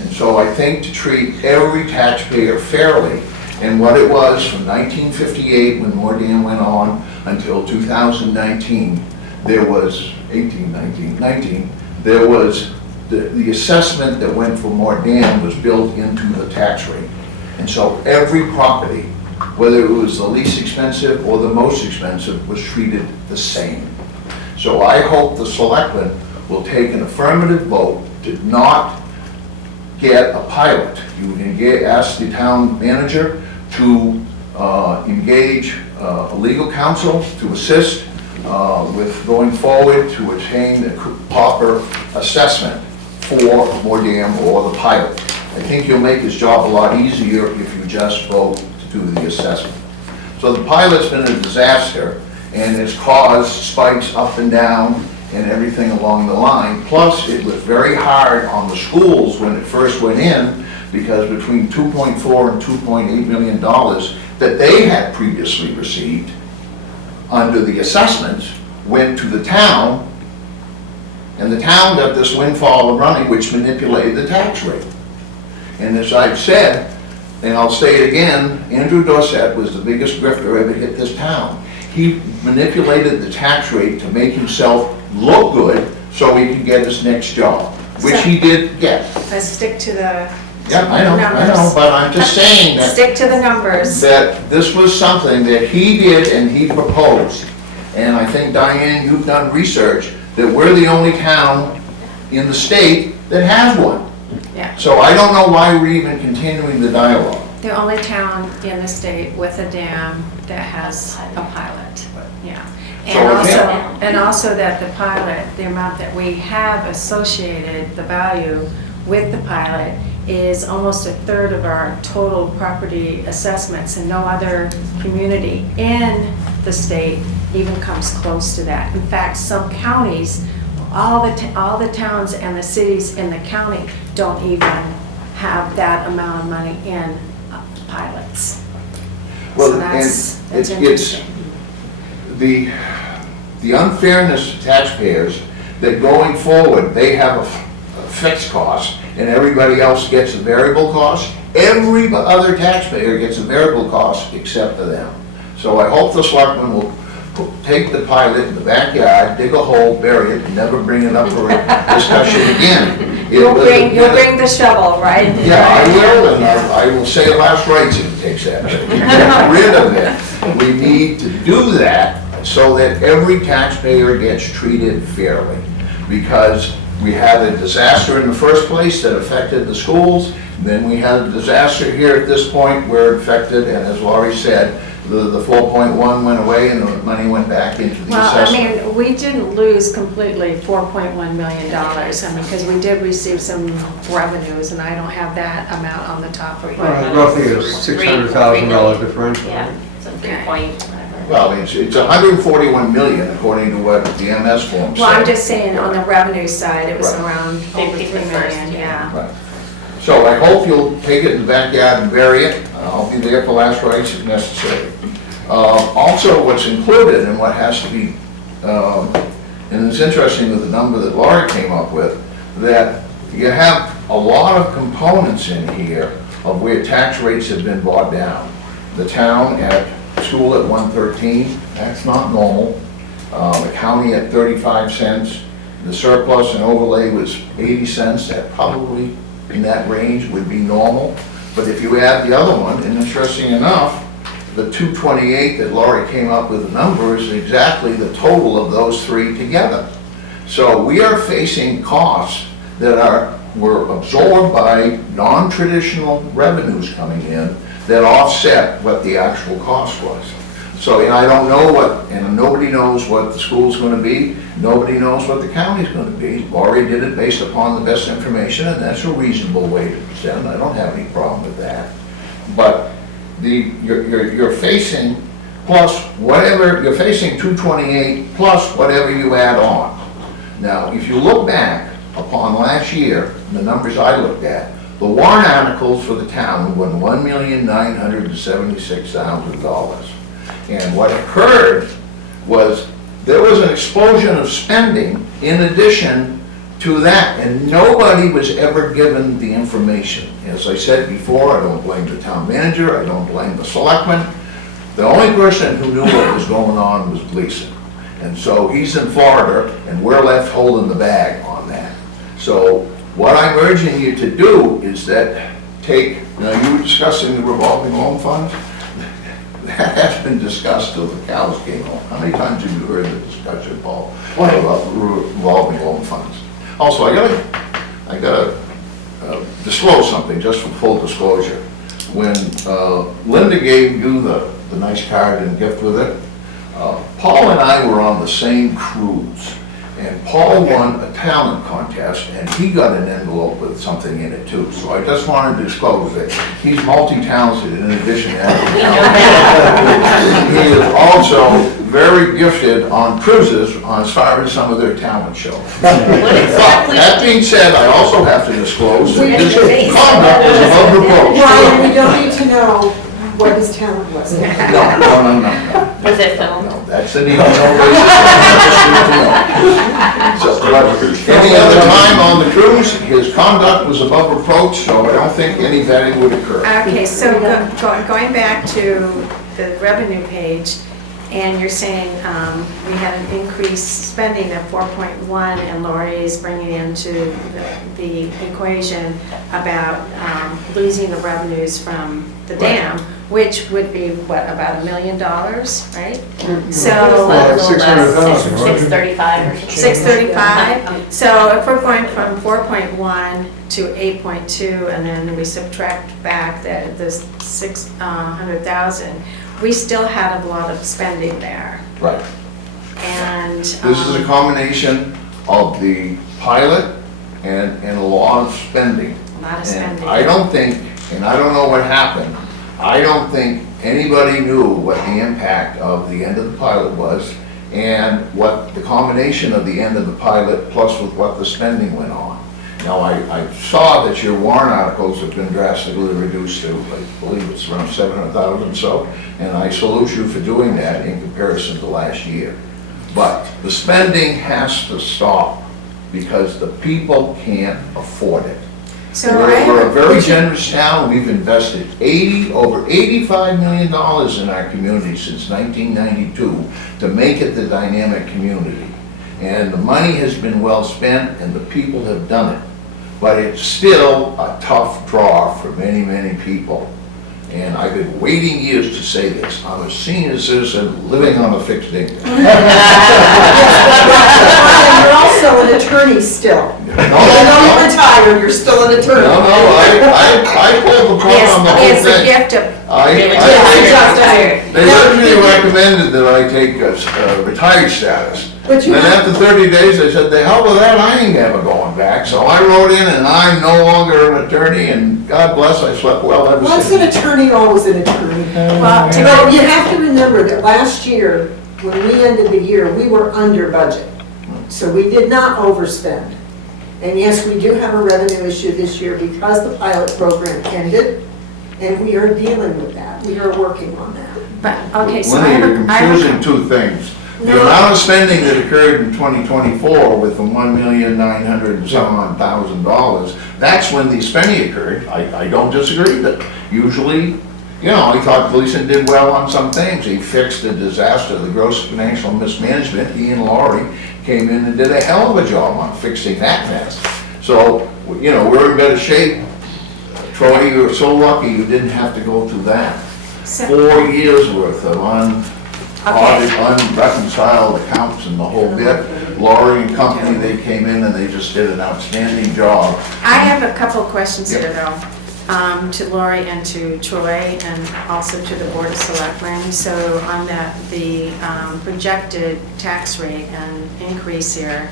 And so I think to treat every taxpayer fairly, and what it was from 1958 when Moore Dam went on until 2019, there was 19, there was the assessment that went for Moore Dam was built into the tax rate. And so every property, whether it was the least expensive or the most expensive, was treated the same. So I hope the selectmen will take an affirmative vote to not get a pilot. You can ask the town manager to engage a legal counsel to assist with going forward to attain the proper assessment for Moore Dam or the pilot. I think you'll make his job a lot easier if you just vote to do the assessment. So the pilot's been a disaster, and it's caused spikes up and down and everything along the line. Plus, it was very hard on the schools when it first went in, because between $2.4 and $2.8 million that they had previously received under the assessments went to the town, and the town got this windfall of money which manipulated the tax rate. And as I've said, and I'll say it again, Andrew Dorset was the biggest grifter ever hit this town. He manipulated the tax rate to make himself look good so he could get his next job, which he did get. Let's stick to the Yeah, I know, but I'm just saying that. Stick to the numbers. That this was something that he did and he proposed. And I think, Diane, you've done research that we're the only town in the state that has one. Yeah. So I don't know why we're even continuing the dialogue. The only town in the state with a dam that has a pilot, yeah. And also that the pilot, the amount that we have associated, the value with the pilot is almost a third of our total property assessments, and no other community in the state even comes close to that. In fact, some counties, all the towns and the cities in the county don't even have that amount of money in pilots. Well, So that's it's interesting. the unfairness to taxpayers that going forward, they have a fixed cost and everybody else gets a variable cost. Every other taxpayer gets a variable cost except for them. So I hope the selectmen will take the pilot in the backyard, dig a hole, bury it, and never bring it up for discussion again. You'll bring the shovel, right? Yeah, I will, and I will say last rites if it takes that. Get rid of it. We need to do that so that every taxpayer gets treated fairly. Because we had a disaster in the first place that affected the schools, then we had a disaster here at this point where it affected, and as Laurie said, the 4.1 went away and the money went back into the assessment. Well, I mean, we didn't lose completely $4.1 million, I mean, because we did receive some revenues, and I don't have that amount on the top of my head. Roughly a $600,000 differential. Yeah, so 3 point, whatever. Well, it's 141 million according to what the MS form said. Well, I'm just saying, on the revenue side, it was Right. around over 3 million, yeah. Right. So I hope you'll take it in the backyard and bury it. I'll be there for last rites if necessary. Also, what's included and what has to be, and it's interesting with the number that Laurie came up with, that you have a lot of components in here of where tax rates have been brought down. The town at school at 113, that's not normal. The county at 35 cents. The surplus and overlay was 80 cents. That probably in that range would be normal. But if you add the other one, and interesting enough, the 228 that Laurie came up with the number is exactly the total of those three together. So we are facing costs that were absorbed by non-traditional revenues coming in that offset what the actual cost was. So, and I don't know and nobody knows what the school's gonna be, nobody knows what the county's gonna be. Laurie did it based upon the best information, and that's a reasonable way to present. I don't have any problem with that. But you're facing plus whatever, you're facing 228 plus whatever you add on. Now, if you look back upon last year, the numbers I looked at, the warrant articles for the town were $1,976,000. And what occurred was there was an explosion of spending in addition to that, and nobody was ever given the information. As I said before, I don't blame the town manager, I don't blame the selectmen. The only person who knew what was going on was Gleason. And so he's in Florida, and we're left holding the bag on that. So what I'm urging you to do is that you were discussing the revolving loan funds. That has been discussed till the cows came home. How many times have you heard the discussion, Paul, about revolving loan funds? Also, I gotta disclose something, just for full disclosure. When Linda gave you the nice card and gift with it, Paul and I were on the same cruise. And Paul won a talent contest, and he got an envelope with something in it too. So I just wanted to disclose that he's multi-talented in addition to that. He is also very gifted on cruises as far as some of their talent shows. That being said, I also have to disclose that his conduct was above reproach. Brian, we don't need to know what his talent was. No. Was it filmed? No, that's the need to know. So, but any other time on the cruise, his conduct was above reproach, so I don't think any vetting would occur. Okay, so going back to the revenue page, and you're saying we had an increased spending of 4.1, and Lori is bringing into the equation about losing the revenues from the dam, which would be, what, about $1 million, right? So, Well, 600,000, right? 635 or something. 635. So if we're going from 4.1 to 8.2, and then we subtract back the 600,000, we still had a lot of spending there. Right. and. This is a combination of the pilot and a lot of spending. A lot of And spending. I don't think, and I don't know what happened, I don't think anybody knew what the impact of the end of the pilot was and what the combination of the end of the pilot plus with what the spending went on. Now, I saw that your warrant articles have been drastically reduced to, I believe it's around 700,000 or so, and I salute you for doing that in comparison to last year. But the spending has to stop because the people can't afford it. So We're a very generous town. We've invested over $85 million in our community since 1992 to make it the dynamic community. And the money has been well spent and the people have done it. But it's still a tough draw for many, many people. And I've been waiting years to say this. I'm a senior citizen living on a fixed income. You're also an attorney still. No, Even though you're retired, you're still an attorney. No, I pulled the plug on the whole It's a thing. gift of. They originally recommended that I take a retired status. But you And have, after 30 days, they said, the hell with that, I ain't ever going back. So I wrote in and I'm no longer an attorney and God bless, I slept well ever once since. an attorney, always an attorney. Well, But you have to remember that last year, when we ended the year, we were under budget. So we did not overspend. And yes, we do have a revenue issue this year because the pilot program ended, and we are dealing with that. We are working on that. But, okay, so I Linda, have you're a. I have a- confusing two things. The No. amount of spending that occurred in 2024 with the $1,900,000 and some odd $1,000, that's when the spending occurred. I don't disagree that usually, you know, I thought Gleason did well on some things. He fixed the disaster, the gross financial mismanagement. He and Laurie came in and did a hell of a job on fixing that mess. So, you know, we're in better shape. Troy, you were so lucky you didn't have to go through that. So- 4 years worth of unreconciled accounts and the whole bit. Laurie and company, they came in and they just did an outstanding job. I have a couple of questions here, though, to Lori and to Troy, and also to the Board of Selectmen. So on the projected tax rate and increase here,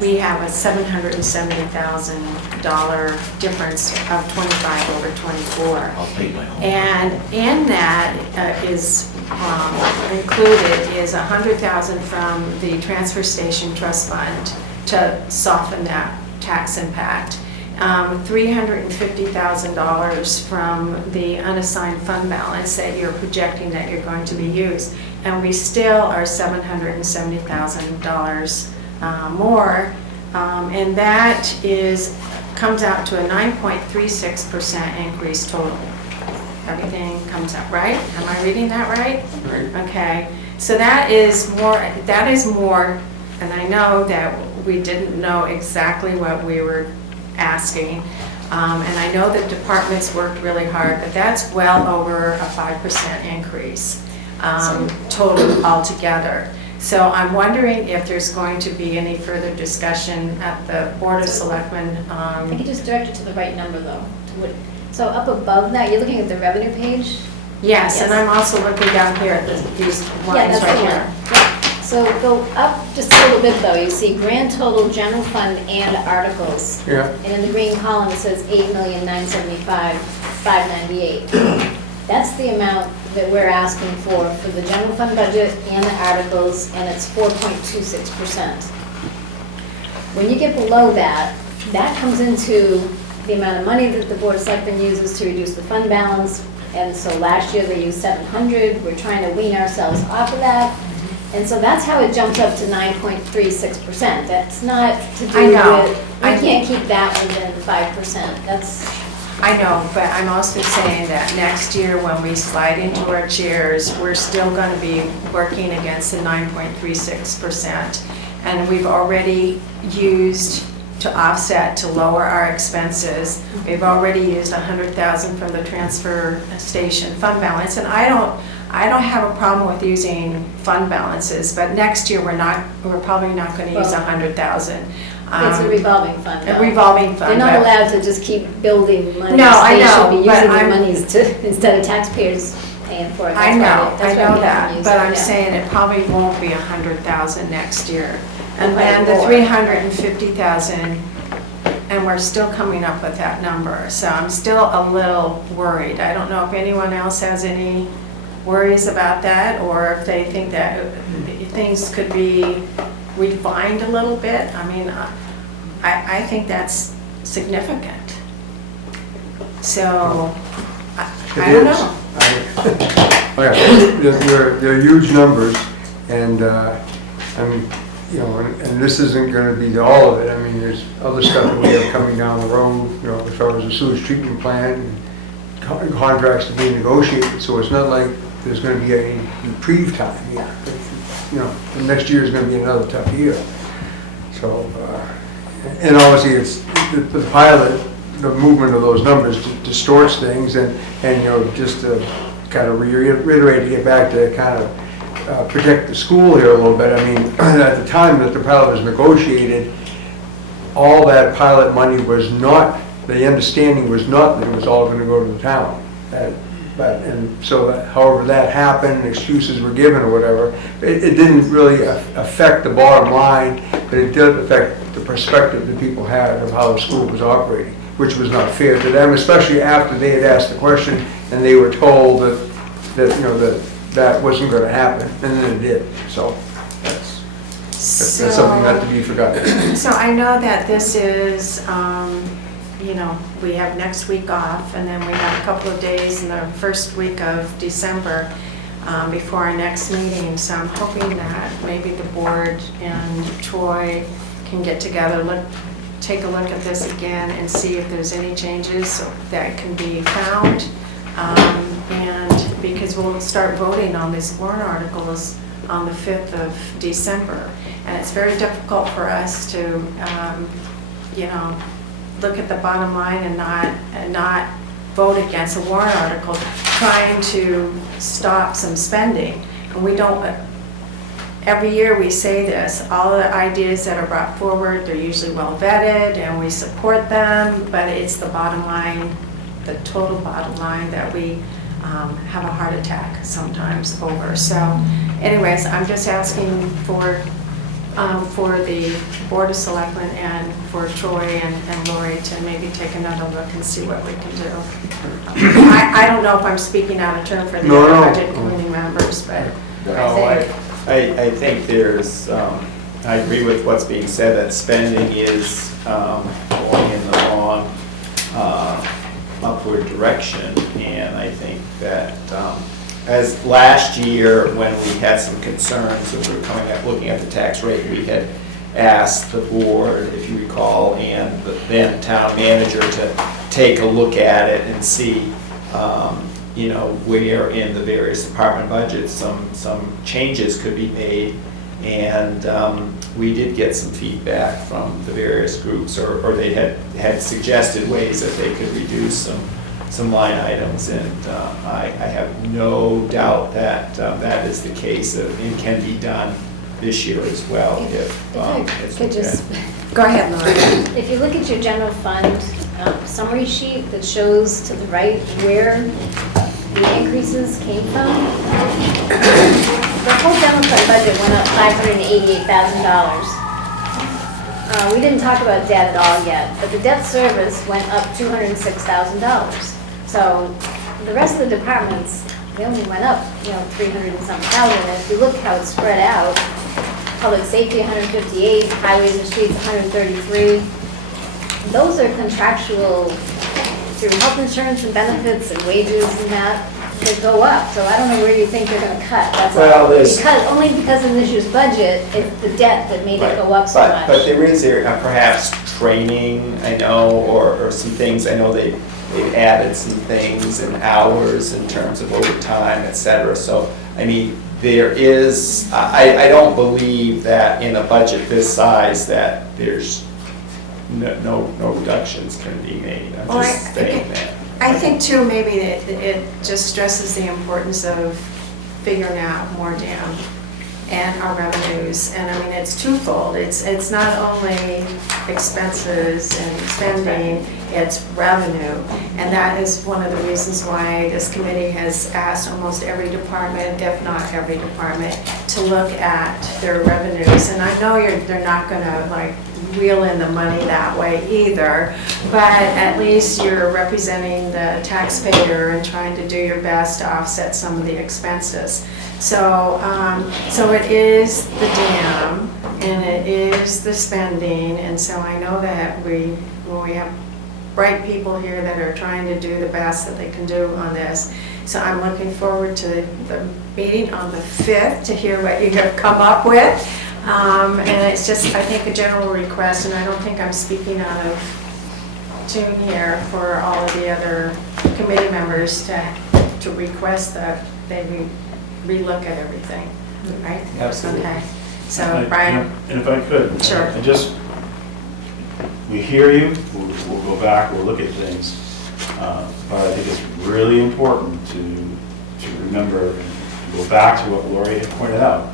we have a $770,000 difference of 25 over 24. I'll take my home. And in that is included is $100,000 from the transfer station trust fund to soften that tax impact. $350,000 from the unassigned fund balance that you're projecting that you're going to be used. And we still are $770,000 more. And that comes out to a 9.36% increase total. Everything comes out, right? Am I reading that right? Okay, so that is more, and I know that we didn't know exactly what we were asking. And I know that departments worked really hard, but that's well over a 5% increase total altogether. So I'm wondering if there's going to be any further discussion at the Board of Selectmen. I can just direct you to the right number, though. So up above that, you're looking at the revenue page? Yes, and Yes. I'm also looking down here at these Yeah, lines that's right the here. one. Yep. So go up just a little bit, though. You see grand total, general fund, and articles. Yeah. And in the green column, it says $8,975,598. That's the amount that we're asking for the general fund budget and the articles, and it's 4.26%. When you get below that, that comes into the amount of money that the Board of Selectmen uses to reduce the fund balance. And so last year they used 700, we're trying to wean ourselves off of that. And so that's how it jumps up to 9.36%. That's not to do I know. with, we can't keep that within 5%. That's, I know, but I'm also saying that next year when we slide into our chairs, we're still going to be working against the 9.36%. And we've already used to offset, to lower our expenses. We've already used $100,000 from the transfer station fund balance. And I don't have a problem with using fund balances, but next year we're probably not going to use $100,000. it's a revolving fund. A though. revolving fund. They're not but- allowed to just keep building money. No, I know, They should be but using their I'm- monies to, instead of taxpayers paying for it. I know we that, use but it, I'm yeah. saying it probably won't be 100,000 next year. And Probably then the more. 350,000, and we're still coming up with that number. So I'm still a little worried. I don't know if anyone else has any worries about that, or if they think that things could be refined a little bit. I mean, I think that's significant. So, I don't know. They're huge numbers, and, I mean, you know, and this isn't gonna be all of it. I mean, there's other stuff that we have coming down the road, you know, as far as the sewage treatment plant, and contracts to be negotiated, so it's not like there's gonna be a reprieve time here. You know, the next year is gonna be another tough year. So, and obviously, it's, the pilot, the movement of those numbers distorts things, and you know, just to kind of reiterate, to get back to kind of protect the school here a little bit, I mean, at the time that the pilot was negotiated, all that pilot money was not, the understanding was not that it was all gonna go to the town. And so, however that happened, excuses were given or whatever, it didn't really affect the bottom line, but it did affect the perspective that people had of how the school was operating, which was not fair to them, especially after they had asked the question and they were told that you know, that wasn't gonna happen, and then it did. So that's something not to be forgotten. So I know that this is, you know, we have next week off, and then we have a couple of days in the first week of December before our next meeting. So I'm hoping that maybe the board and Troy can get together, take a look at this again and see if there's any changes that can be found. And because we'll start voting on these warrant articles on the 5th of December. And it's very difficult for us to, you know, look at the bottom line and not vote against a warrant article trying to stop some spending. And we don't, every year we say this, all the ideas that are brought forward, they're usually well vetted and we support them, but it's the bottom line, the total bottom line that we have a heart attack sometimes over. So anyways, I'm just asking for the Board of Selectmen and for Troy and Lori to maybe take another look and see what we can do. I don't know if I'm speaking out of turn for the other budget committee members, but I think there's, I agree with what's being said, that spending is going in the wrong upward direction, and I think that as last year, when we had some concerns, as we were looking at the tax rate, we had asked the board, if you recall, and the then town manager to take a look at it and see, you know, where in the various department budgets some changes could be made. And we did get some feedback from the various groups, or they had suggested ways that they could reduce some line items, and I have no doubt that that is the case, and can be done this year as well if it's Could just, go ahead, Lori. if you look at your general fund summary sheet that shows to the right where the increases came from, the whole general fund budget went up $588,000. We didn't talk about debt at all yet, but the debt service went up $206,000. So the rest of the departments, they only went up, you know, 300 and some thousand. And if you look how it's spread out, public safety 158, highways and streets 133. Those are contractual through health insurance and benefits and wages and that go up. So I don't know where you think they're going to cut. That's Well, only because in this year's budget, it's the debt that made it go up so much. But there is perhaps training, I know, or some things, I know they've added some things and hours in terms of overtime, et cetera. So, I mean, there is, I don't believe that in a budget this size that there's no reductions can be made. I'm Well, just saying that. I think too, maybe it just stresses the importance of figuring out more damn and our revenues. And I mean, it's twofold. It's not only expenses and spending, it's revenue. And that is one of the reasons why this committee has asked almost every department, if not every department, to look at their revenues. And I know they're not gonna like reel in the money that way either, but at least you're representing the taxpayer and trying to do your best to offset some of the expenses. So, so it is the dam and it is the spending, and so I know that we have bright people here that are trying to do the best that they can do on this. So I'm looking forward to the meeting on the 5th to hear what you have come up with. And it's just, I think, a general request, and I don't think I'm speaking out of tune here for all of the other committee members to request that they relook at everything, right? Absolutely. Okay, so Brian? And if I could. Sure. We hear you, we'll go back, we'll look at things, but I think it's really important to remember, to go back to what Lori had pointed out,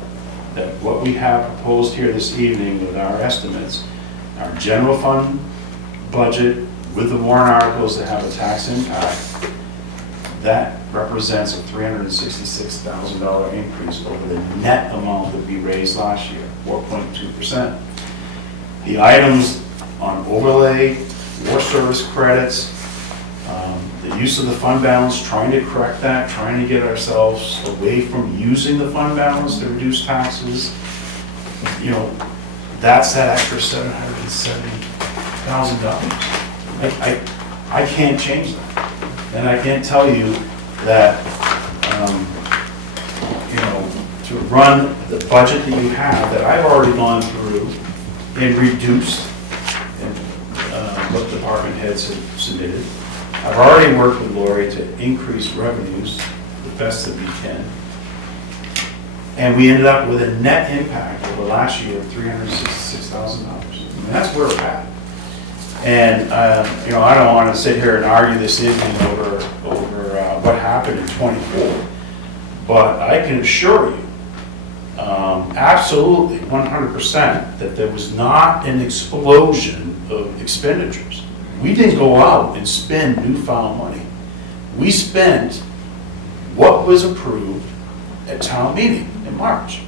that what we have proposed here this evening with our estimates, our general fund budget with the warrant articles that have a tax impact, that represents a $366,000 increase over the net amount that we raised last year, 4.2%. The items on overlay, war service credits, the use of the fund balance, trying to correct that, trying to get ourselves away from using the fund balance to reduce taxes. You know, that's that extra $770,000. I can't change that. And I can't tell you that, you know, to run the budget that you have, that I've already gone through and reduced what department heads have submitted. I've already worked with Lori to increase revenues the best that we can. And we ended up with a net impact over last year of $366,000. I mean, that's where we're at. And, you know, I don't want to sit here and argue this evening over what happened in '24, but I can assure you, absolutely, 100%, that there was not an explosion of expenditures. We didn't go out and spend newfound money. We spent what was approved at town meeting in March.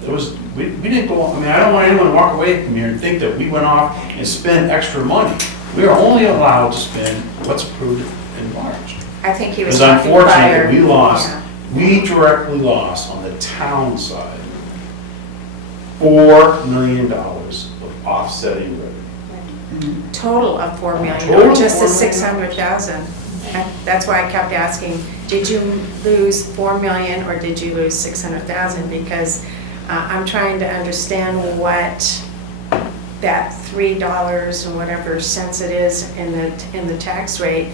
There was, we didn't go, I mean, I don't want anyone to walk away from here and think that we went off and spent extra money. We are only allowed to spend what's approved in March. I think he was It's talking unfortunate prior. that we lost, Yeah. we directly lost on the town side $4 million of offsetting revenue. Total of 4 million, Total or just the $4 million. 600,000. That's why I kept asking, did you lose 4 million or did you lose 600,000? Because I'm trying to understand what that $3 and whatever cents it is in the tax rate.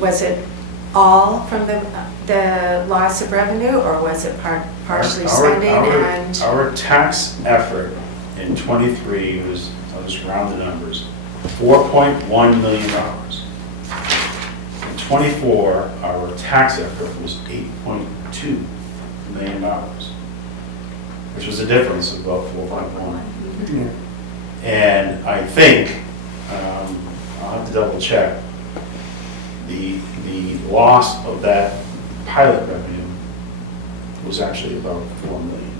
Was it all from the loss of revenue, or was it partially spending and? Our tax effort in '23 was, I'll just round the numbers, $4.1 million. In '24, our tax effort was $8.2 million, which was a difference of about 4.1. And I think, I'll have to double check, the loss of that pilot revenue was actually about 4 million.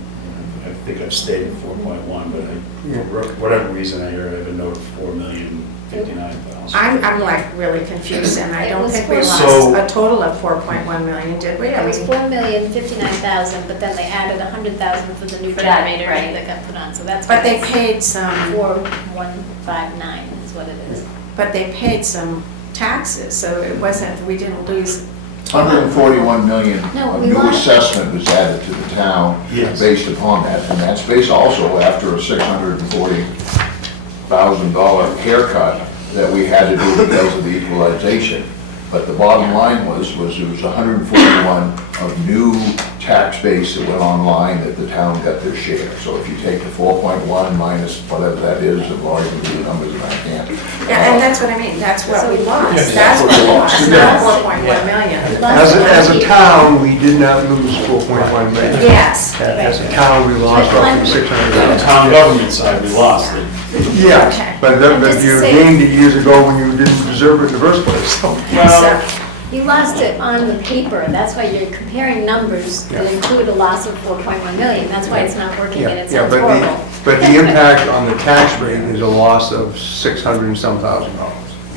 I think I've stated 4.1, but for whatever reason, I have a note of 4,059,000. I'm like really confused, and I It don't was think we for- lost So- a total of 4.1 million, did we? It was 4,059,000, but then they added 100,000 for the new generator right. that got put on, so that's. But why they it's paid some, 4,159 is what it is. but they paid some taxes, so it wasn't, we didn't lose. 141 million No, of we new lost- assessment was added to the town Yes. based upon that, and that's based also after a $640,000 haircut that we had to do because of the equalization But the bottom line was there was 141 of new tax base that went online that the town got their share. So if you take the 4.1 minus whatever that is, and Laurie can do the numbers and I can't. Yeah, and that's what I mean, that's what we lost, Yes. that's what we lost, Yeah. not 4.1 million. As a town, we did not lose 4.1 million. Yes. As a town, we lost roughly On the 600,000. town government side, we lost it. Yeah, Okay. but Just you say- gained it years ago when you didn't deserve it in the first place, so. Well, You lost it on the paper, that's why you're comparing numbers that Yeah. include a loss of 4.1 million, that's why it's not working and it Yeah, sounds but horrible. but the impact on the tax rate is a loss of 600 and some thousand dollars.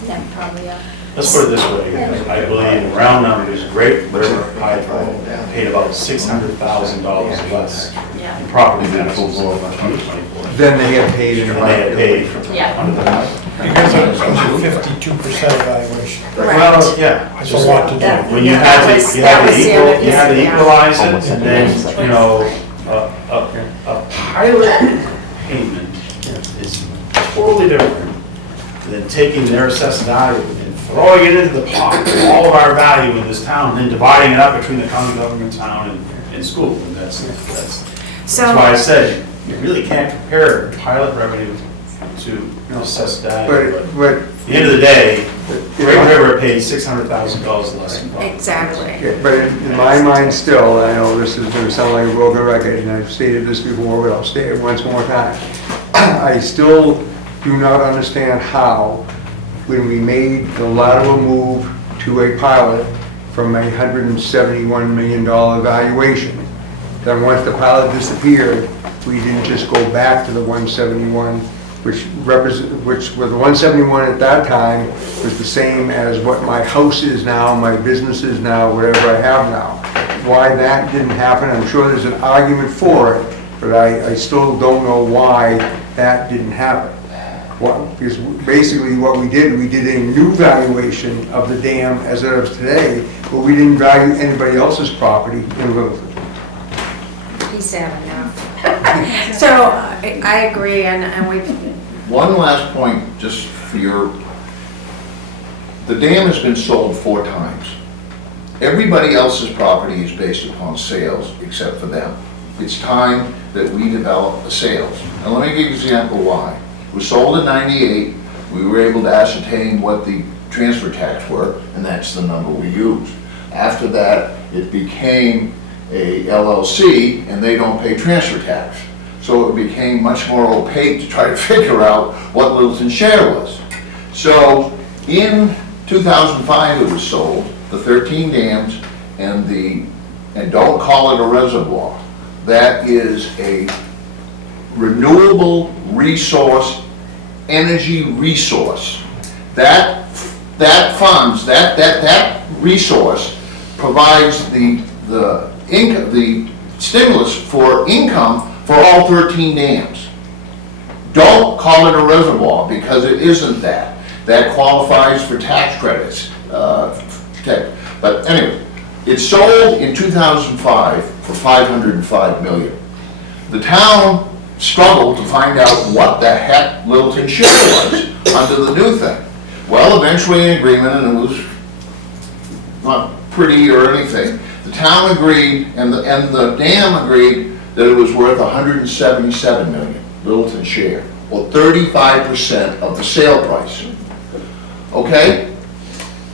Yeah, probably, yeah. let's put it this way, I believe in round numbers, Great River Hydro paid about $600,000 less Yeah. in property taxes in 2024. Then they get paid in a And they had paid Yeah. under the. Because it was a 52% evaluation. Well, yeah. That's a lot to do. When you had That was- to, that was the other you had to thing, yeah. equalize it, and then, you know, a pilot payment is totally different than taking their assessed value and throwing it into the pot, all of our value in this town, and then dividing it up between the county government, town, and school. And that's why I said, you really can't compare pilot revenue to assessed value. But But, at the end of the day, Great River paid $600,000 less in property. Exactly. but in my mind still, I know this is gonna sound like a broken record, and I've stated this before, but I'll state it once more time. I still do not understand how, when we made the lateral move to a pilot from a $171 million valuation, then once the pilot disappeared, we didn't just go back to the 171, which was the 171 at that time was the same as what my house is now, my business is now, whatever I have now. Why that didn't happen, I'm sure there's an argument for it, but I still don't know why that didn't happen. Because basically what we did a new valuation of the dam as of today, but we didn't value anybody else's property in Littleton. He's had enough. So I agree, and we, One last point, just for the dam has been sold 4 times. Everybody else's property is based upon sales except for them. It's time that we develop the sales. And let me give you an example why. It was sold in '98, we were able to ascertain what the transfer tax were, and that's the number we used. After that, it became a LLC, and they don't pay transfer tax. So it became much more opaque to try to figure out what Littleton's share was. So in 2005 it was sold, the 13 dams and don't call it a reservoir. That is a renewable resource, energy resource. That funds, that resource provides the stimulus for income for all 13 dams. Don't call it a reservoir because it isn't that. That qualifies for tax credits. But anyway, it sold in 2005 for $505 million. The town struggled to find out what the heck Littleton's share was under the new thing. Well, eventually an agreement, and it was not pretty or anything. The town agreed, and the dam agreed that it was worth $177 million, Littleton's share, or 35% of the sale price. Okay?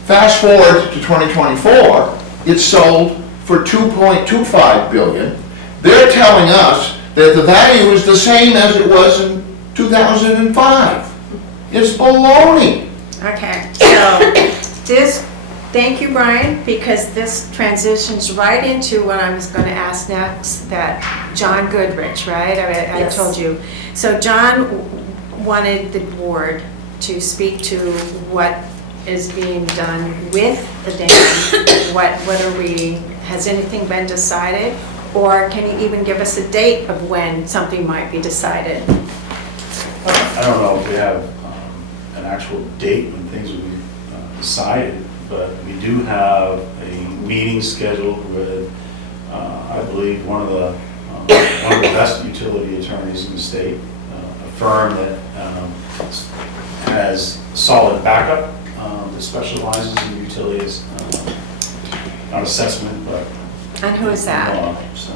Fast forward to 2024, it's sold for $2.25 billion. They're telling us that the value is the same as it was in 2005. It's baloney. okay, so this, thank you, Brian, because this transitions right into what I was going to ask next, that John Goodrich, right? I Yes. told you. So John wanted the board to speak to what is being done with the dam. What are we, has anything been decided? Or can you even give us a date of when something might be decided? I don't know if we have an actual date when things will be decided, but we do have a meeting scheduled with, I believe, one of the best utility attorneys in the state, a firm that has solid backup that specializes in utilities, not assessment, but. And who is that? law. So,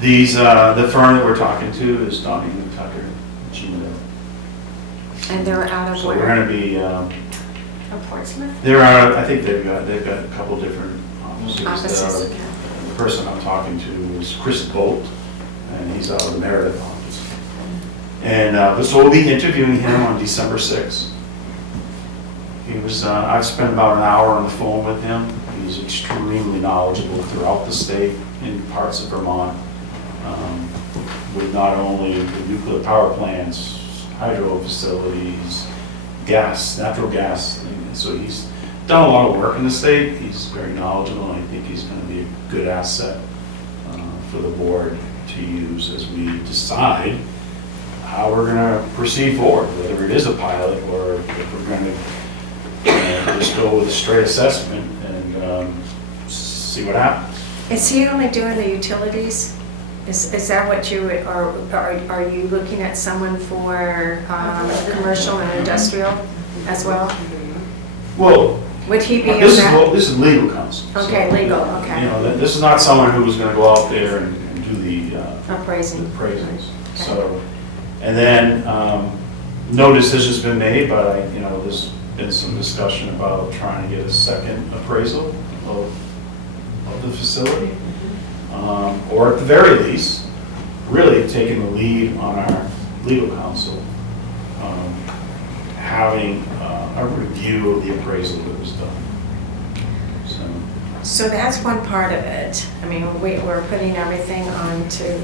the firm that we're talking to is Donnie Tucker, Gino. And they're out of So we're where? gonna be, From Portsmouth? they're out, I think they've got a couple different offices. Offices, okay. The person I'm talking to is Chris Bolt, and he's out of the Meredith office. And so we'll be interviewing him on December 6th. He was, I've spent about an hour on the phone with him. He's extremely knowledgeable throughout the state, in parts of Vermont, with not only the nuclear power plants, hydro facilities, gas, natural gas. And so he's done a lot of work in the state. He's very knowledgeable, and I think he's going to be a good asset for the board to use as we decide how we're going to proceed forward, whether it is a pilot or if we're going to just go with a straight assessment and see what happens. Is he only doing the utilities? Is that what you, or are you looking at someone for commercial and industrial as well? Well, Would he be in this that? is legal counsel. Okay, So, legal, okay. You know, this is not someone who's going to go out there and do the Appraising. appraisals. So, and then no decision's been made, but there's been some discussion about trying to get a second appraisal of the facility. Or at the very least, really taking the lead on our legal counsel, having a review of the appraisal that was done. So that's one part of it. I mean, we're putting everything onto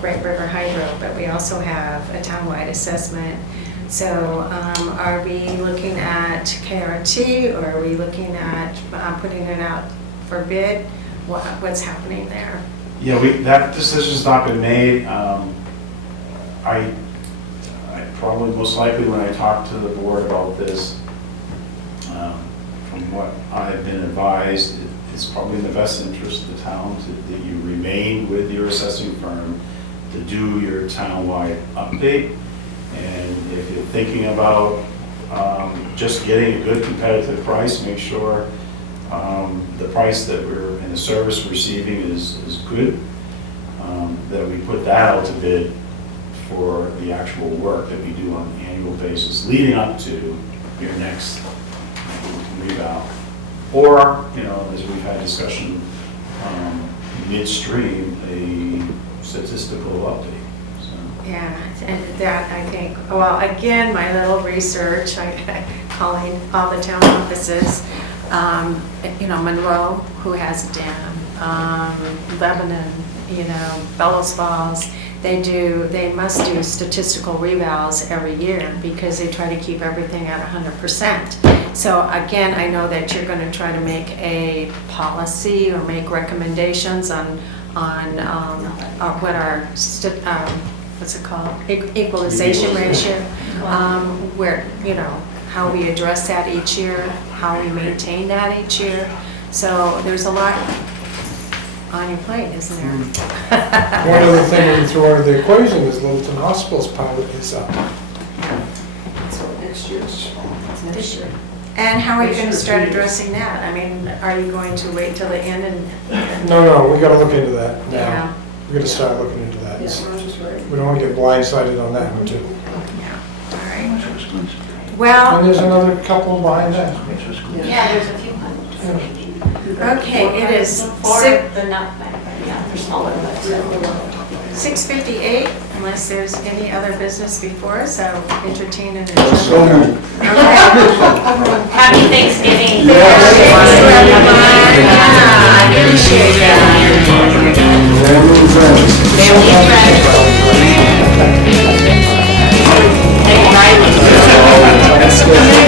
Great River Hydro, but we also have a townwide assessment. So are we looking at KRT, or are we looking at putting it out for bid? What's happening there? Yeah, that decision's not been made. I probably, most likely, when I talk to the board about this, from what I've been advised, it's probably in the best interest of the town that you remain with your assessing firm to do your townwide update. And if you're thinking about just getting a good competitive price, make sure the price that we're, and the service we're receiving is good, that we put that out to bid for the actual work that we do on an annual basis leading up to your next revow. Or, as we've had discussion midstream, a statistical update. Yeah, and that I think, well, again, my little research, calling all the town offices, Monroe, who has a dam, Lebanon, Bellows Falls, they must do statistical revals every year because they try to keep everything at 100%. So again, I know that you're going to try to make a policy or make recommendations on what our what's it called, equalization ratio, where, how we address that each year, how we maintain that each year. So there's a lot on your plate, isn't there? One other thing we can throw into the equation is Littleton Hospital's pilot is up. So next year's. This year. And how are you going to start addressing that? I mean, are you going to wait till the end and? No, we gotta look into that now. Yeah. We gotta start looking into that. Yeah, Roger's right. We don't wanna get blindsided on that one too. Yeah, all right. Well, And there's another couple behind that. Yeah, there's a few hundred. okay, it is They're not, yeah, they're smaller, but still. 6:58, unless there's any other business before us, I'll entertain an adjournment. So moved. Okay. Happy Thanksgiving. Thanks to everyone. Yeah, I appreciate that. Family and friends. Thank you, Riley.